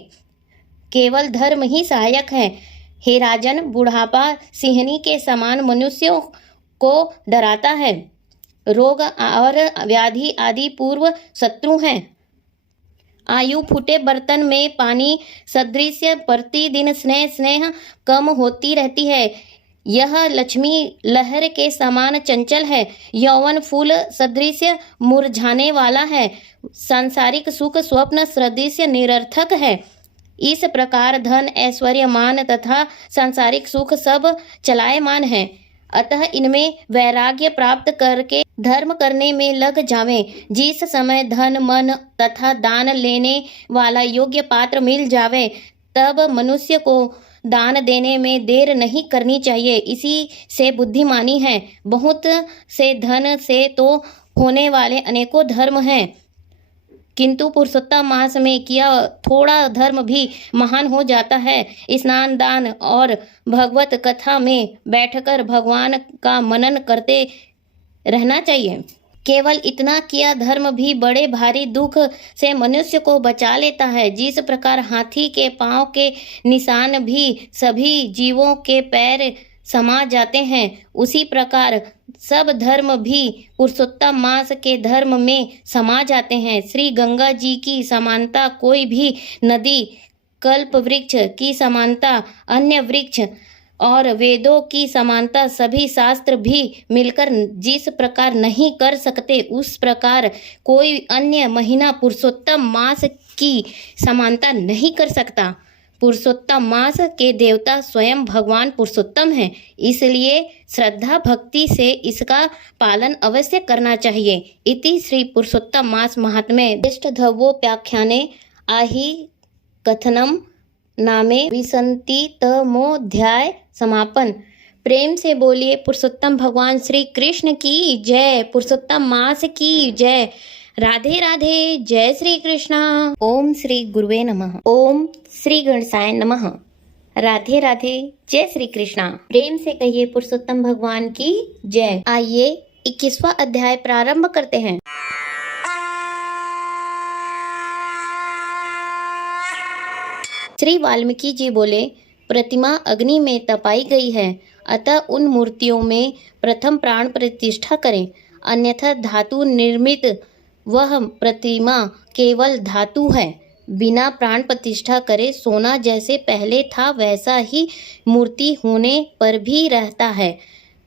केवल धर्म ही सहायक है। हे राजन, बुढ़ापा सिंहनी के समान मनुष्यों को डराता है। रोग और व्याधि आदि पूर्व शत्रु हैं। आयु फूटे बर्तन में पानी सदृश प्रतिदिन स्नेह कम होती रहती है। यह लक्ष्मी लहर के समान चंचल है। यौवन फूल सदृश मुरझाने वाला है। सांसारिक सुख स्वप्न सदृश निरर्थक है। इस प्रकार धन ऐश्वर्य मान तथा सांसारिक सुख सब चलायमान है। अतः इनमें वैराग्य प्राप्त करके धर्म करने में लग जावें। जिस समय धन मन तथा दान लेने वाला योग्य पात्र मिल जावे तब मनुष्य को दान देने में देर नहीं करनी चाहिए। इसी से बुद्धिमानी है। बहुत से धन से तो होने वाले अनेकों धर्म हैं किंतु पुरुषोत्तम मास में किया थोड़ा धर्म भी महान हो जाता है। स्नान दान और भगवत कथा में बैठकर भगवान का मनन करते रहना चाहिए। केवल इतना किया धर्म भी बड़े भारी दुख से मनुष्य को बचा लेता है। जिस प्रकार हाथी के पांव के निशान भी सभी जीवों के पैर समा जाते हैं उसी प्रकार सब धर्म भी पुरुषोत्तम मास के धर्म में समा जाते हैं। श्री गंगा जी की समानता कोई भी नदी, कल्प वृक्ष की समानता अन्य वृक्ष और वेदों की समानता सभी शास्त्र भी मिलकर जिस प्रकार नहीं कर सकते उस प्रकार कोई अन्य महीना पुरुषोत्तम मास की समानता नहीं कर सकता। पुरुषोत्तम मास के देवता स्वयं भगवान पुरुषोत्तम हैं, इसलिए श्रद्धा भक्ति से इसका पालन अवश्य करना चाहिए। इति श्री पुरुषोत्तम मास महात्म्ये ज्येष्ठधवोपाख्याने आहि कथनम नामे विसंतितमोध्याय समापन। प्रेम से बोलिए पुरुषोत्तम भगवान श्री कृष्ण की जय, पुरुषोत्तम मास की जय। राधे राधे, जय श्री कृष्णा। ओम श्री गुरुवे नमः। ओम श्री गणेशाय नमः। राधे राधे, जय श्री कृष्णा। प्रेम से कहिए पुरुषोत्तम भगवान की जय। आइए 21वां अध्याय प्रारंभ करते हैं। श्री वाल्मीकि जी बोले, प्रतिमा अग्नि में तपाई गई है, अतः उन मूर्तियों में प्रथम प्राण प्रतिष्ठा करें, अन्यथा धातु निर्मित वह प्रतिमा केवल धातु है, बिना प्राण प्रतिष्ठा करे सोना जैसे पहले था वैसा ही मूर्ति होने पर भी रहता है।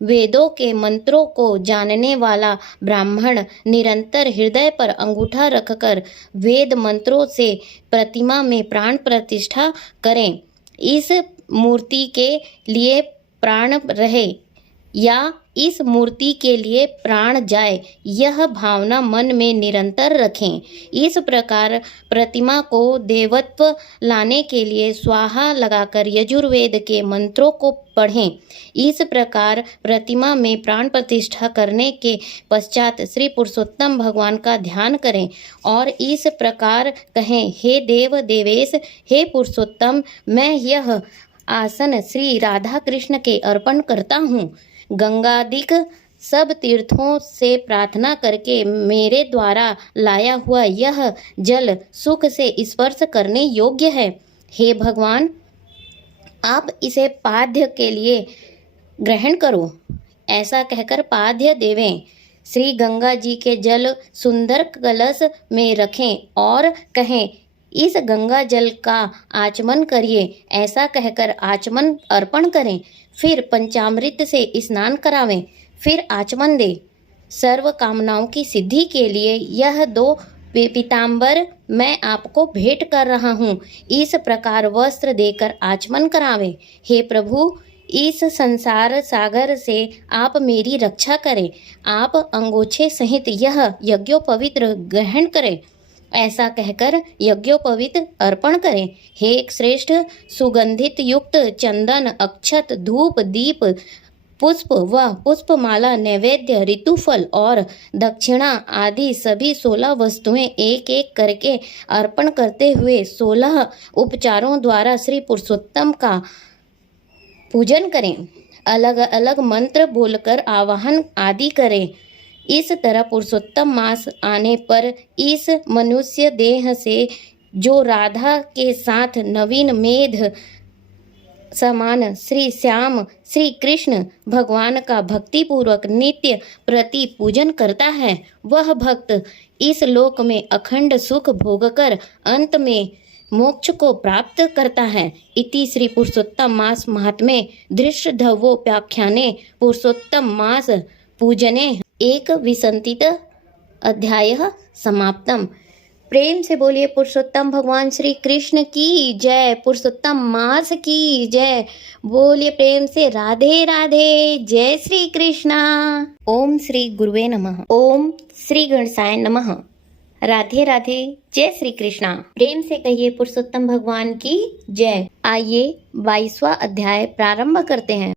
वेदों के मंत्रों को जानने वाला ब्राह्मण निरंतर हृदय पर अंगूठा रखकर वेद मंत्रों से प्रतिमा में प्राण प्रतिष्ठा करें। इस मूर्ति के लिए प्राण रहे या इस मूर्ति के लिए प्राण जाए, यह भावना मन में निरंतर रखें। इस प्रकार प्रतिमा को देवत्व लाने के लिए स्वाहा लगाकर यजुर्वेद के मंत्रों को पढ़ें। इस प्रकार प्रतिमा में प्राण प्रतिष्ठा करने के पश्चात श्री पुरुषोत्तम भगवान का ध्यान करें और इस प्रकार कहें, हे देव देवेश, हे पुरुषोत्तम, मैं यह आसन श्री राधा कृष्ण के अर्पण करता हूँ। गंगादिक सब तीर्थों से प्रार्थना करके मेरे द्वारा लाया हुआ यह जल सुख से स्पर्श करने योग्य है। हे भगवान, आप इसे पाद्य के लिए ग्रहण करो। ऐसा कहकर पाद्य देवें। श्री गंगा जी के जल सुंदर कलश में रखें और कहें, इस गंगा जल का आचमन करिए। ऐसा कहकर आचमन अर्पण करें। फिर पंचामृत से स्नान करावें, फिर आचमन दे। सर्व कामनाओं की सिद्धि के लिए यह 2 पीताम्बर मैं आपको भेंट कर रहा हूँ। इस प्रकार वस्त्र देकर आचमन करावें। हे प्रभु, इस संसार सागर से आप मेरी रक्षा करें। आप अंगोछे सहित यह यज्ञोपवीत ग्रहण करें। ऐसा कहकर यज्ञोपवीत अर्पण करें। हे श्रेष्ठ, सुगंधित युक्त चंदन, अक्षत, धूप, दीप, पुष्प व पुष्पमाला, नैवेद्य, ऋतुफल और दक्षिणा आदि सभी 16 वस्तुएं एक एक करके अर्पण करते हुए 16 उपचारों द्वारा श्री पुरुषोत्तम का पूजन करें। अलग अलग मंत्र बोलकर आवाहन आदि करें। इस तरह पुरुषोत्तम मास आने पर इस मनुष्य देह से जो राधा के साथ नवीन मेध समान श्री श्याम श्री कृष्ण भगवान का भक्तिपूर्वक नित्य प्रति पूजन करता है, वह भक्त इस लोक में अखंड सुख भोगकर अंत में मोक्ष को प्राप्त करता है। इति श्री पुरुषोत्तम मास महात्म्ये धृष्टध्वोपाख्याने पुरुषोत्तम मास पूजने एक विसंतित अध्याय समाप्तम। प्रेम से बोलिए पुरुषोत्तम भगवान श्री कृष्ण की जय, पुरुषोत्तम मास की जय। बोलिए प्रेम से राधे राधे, जय श्री कृष्णा। ओम श्री गुरुवे नमः। ओम श्री गणेशाय नमः। राधे राधे, जय श्री कृष्णा। प्रेम से कहिए पुरुषोत्तम भगवान की जय। आइए 22वां अध्याय प्रारंभ करते हैं।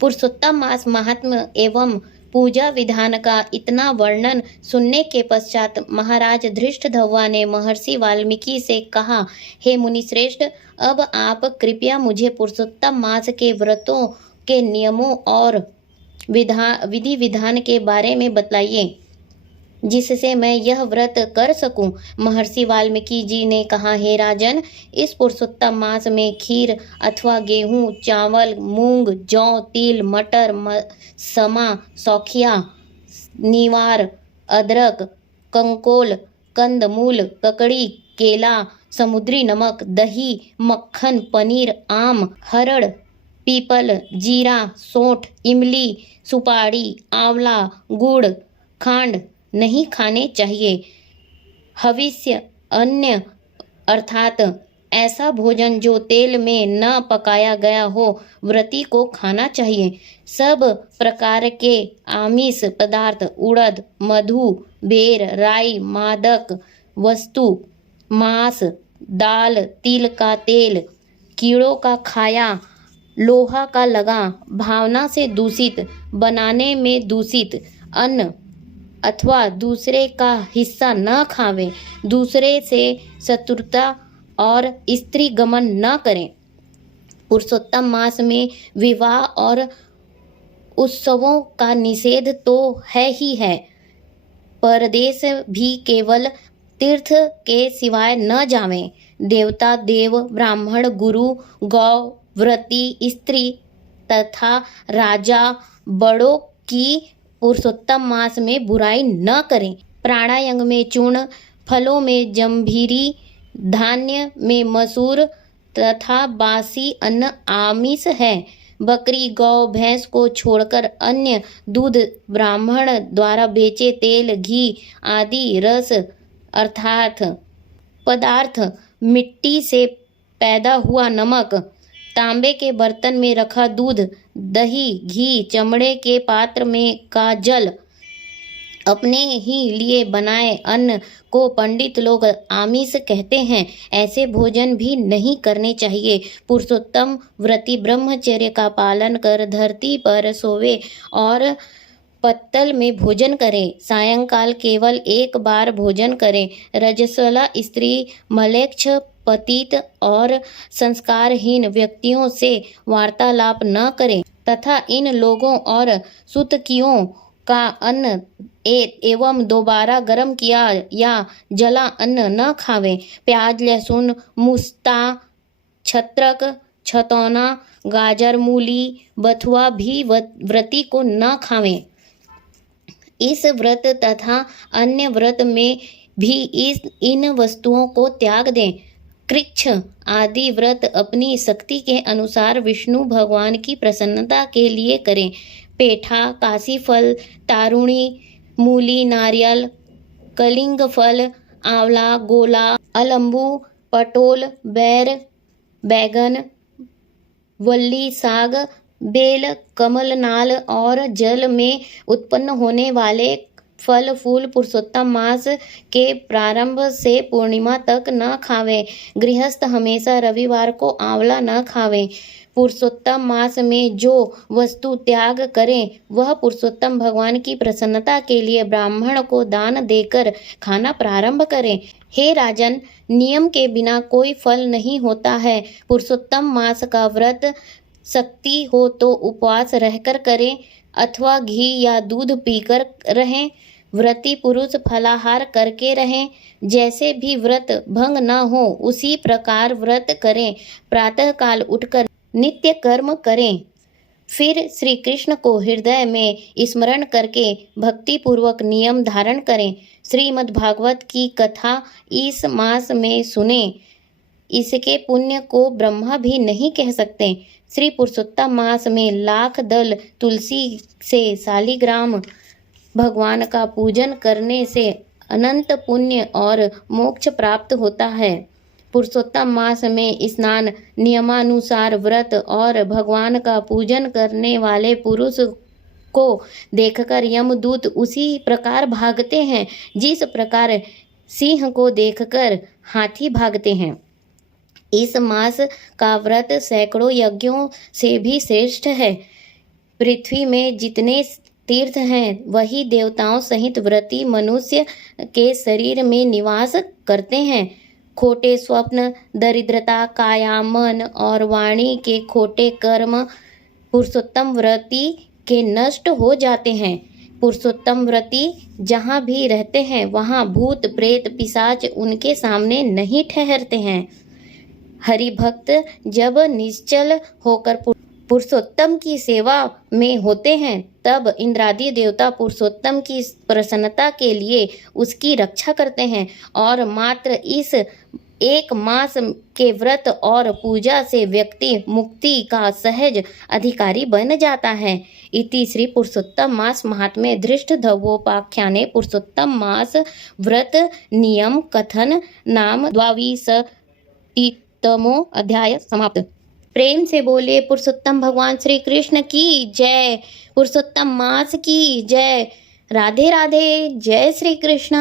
पुरुषोत्तम मास महात्म्य एवं पूजा विधान का इतना वर्णन सुनने के पश्चात महाराज धृष्टध्वज ने महर्षि वाल्मीकि से कहा, हे मुनिश्रेष्ठ, अब आप कृपया मुझे पुरुषोत्तम मास के व्रतों के नियमों और विधि विधान के बारे में बतलाइए, जिससे मैं यह व्रत कर सकूं। महर्षि वाल्मीकि जी ने कहा, हे राजन, इस पुरुषोत्तम मास में खीर अथवा गेहूं, चावल, मूंग, जौ, तिल, मटर, समा, सौखिया, नीवार, अदरक, कंकोल, कंदमूल, ककड़ी, केला, समुद्री नमक, दही, मक्खन, पनीर, आम, हरड़, पीपल, जीरा, सौंठ, इमली, सुपारी, आंवला, गुड़, खांड नहीं खाने चाहिए। हविष्य, अन्य अर्थात ऐसा भोजन जो तेल में न पकाया गया हो व्रती को खाना चाहिए। सब प्रकार के आमिष पदार्थ, उड़द, मधु, बेर, राई, मादक वस्तु, मांस, दाल, तिल का तेल, कीड़ों का खाया, लोहा का लगा, भावना से दूषित, बनाने में दूषित अन्न अथवा दूसरे का हिस्सा न खावें, दूसरे से शत्रुता और स्त्री गमन न करें। पुरुषोत्तम मास में विवाह और उत्सवों का निषेध तो है ही है। परदेश भी केवल तीर्थ के सिवाय न जावें। देवता, देव, ब्राह्मण, गुरु, गौ, व्रती, स्त्री तथा राजा बड़ों की पुरुषोत्तम मास में बुराई न करें। प्राणायाम में चूर्ण, फलों में जम्भीरी, धान्य में मसूर तथा बासी अन्न आमिष है। बकरी, गौ, भैंस को छोड़कर अन्य दूध, ब्राह्मण द्वारा बेचे तेल, घी आदि रस अर्थात पदार्थ, मिट्टी से पैदा हुआ नमक, तांबे के बर्तन में रखा दूध, दही, घी, चमड़े के पात्र में का जल, अपने ही लिए बनाए अन्न को पंडित लोग आमिष कहते हैं। ऐसे भोजन भी नहीं करने चाहिए। पुरुषोत्तम व्रती ब्रह्मचर्य का पालन कर धरती पर सोवे और पत्तल में भोजन करें। सायंकाल केवल एक बार भोजन करें। रजस्वला स्त्री, मलेच्छ, पतित और संस्कारहीन व्यक्तियों से वार्तालाप न करें तथा इन लोगों और सुतकियों का अन्न एवं दोबारा गर्म किया या जला अन्न न खावें। प्याज, लहसुन, मुस्ता, छत्रक, छतौना, गाजर, मूली, बथुआ भी व्रती को न खावें। इस व्रत तथा अन्य व्रत में भी इन वस्तुओं को त्याग दें। कृच्छ आदि व्रत अपनी शक्ति के अनुसार विष्णु भगवान की प्रसन्नता के लिए करें। पेठा, काशी फल, तारुणी, मूली, नारियल, कलिंग फल, आंवला, गोला, अलंबू, पटोल, बैर, बैगन, वल्ली, साग, बेल, कमलनाल और जल में उत्पन्न होने वाले फल फूल पुरुषोत्तम मास के प्रारंभ से पूर्णिमा तक न खावें। गृहस्थ हमेशा रविवार को आंवला न खावें। पुरुषोत्तम मास में जो वस्तु त्याग करें वह पुरुषोत्तम भगवान की प्रसन्नता के लिए ब्राह्मण को दान देकर खाना प्रारंभ करें। हे राजन, नियम के बिना कोई फल नहीं होता है। पुरुषोत्तम मास का व्रत शक्ति हो तो उपवास रहकर करें अथवा घी या दूध पीकर रहें। व्रती पुरुष फलाहार करके रहें। जैसे भी व्रत भंग न हो उसी प्रकार व्रत करें। प्रातःकाल उठकर नित्य कर्म करें। फिर श्री कृष्ण को हृदय में स्मरण करके भक्ति पूर्वक नियम धारण करें। श्रीमद् भागवत की कथा इस मास में सुने। इसके पुण्य को ब्रह्मा भी नहीं कह सकते। श्री पुरुषोत्तम मास में लाख दल तुलसी से शालिग्राम भगवान का पूजन करने से अनंत पुण्य और मोक्ष प्राप्त होता है। पुरुषोत्तम मास में स्नान, नियमानुसार व्रत और भगवान का पूजन करने वाले पुरुष को देखकर यमदूत उसी प्रकार भागते हैं जिस प्रकार सिंह को देखकर हाथी भागते हैं। इस मास का व्रत सैकड़ों यज्ञों से भी श्रेष्ठ है। पृथ्वी में जितने तीर्थ हैं वही देवताओं सहित व्रती मनुष्य के शरीर में निवास करते हैं। खोटे स्वप्न, दरिद्रता, काया, मन और वाणी के खोटे कर्म पुरुषोत्तम व्रती के नष्ट हो जाते हैं। पुरुषोत्तम व्रती जहाँ भी रहते हैं वहाँ भूत प्रेत पिशाच उनके सामने नहीं ठहरते हैं। हरि भक्त जब निश्चल होकर पुरुषोत्तम की सेवा में होते हैं तब इंद्रादि देवता पुरुषोत्तम की प्रसन्नता के लिए उसकी रक्षा करते हैं और मात्र इस एक मास के व्रत और पूजा से व्यक्ति मुक्ति का सहज अधिकारी बन जाता है। इति श्री पुरुषोत्तम मास महात्म्ये धृष्टद्रव्योपाख्याने पुरुषोत्तम मास व्रत नियम कथन नाम 22 पुरुषोत्तमो अध्याय समाप्त। प्रेम से बोले पुरुषोत्तम भगवान श्री कृष्ण की जय, पुरुषोत्तम मास की जय। राधे राधे, जय श्री कृष्ण।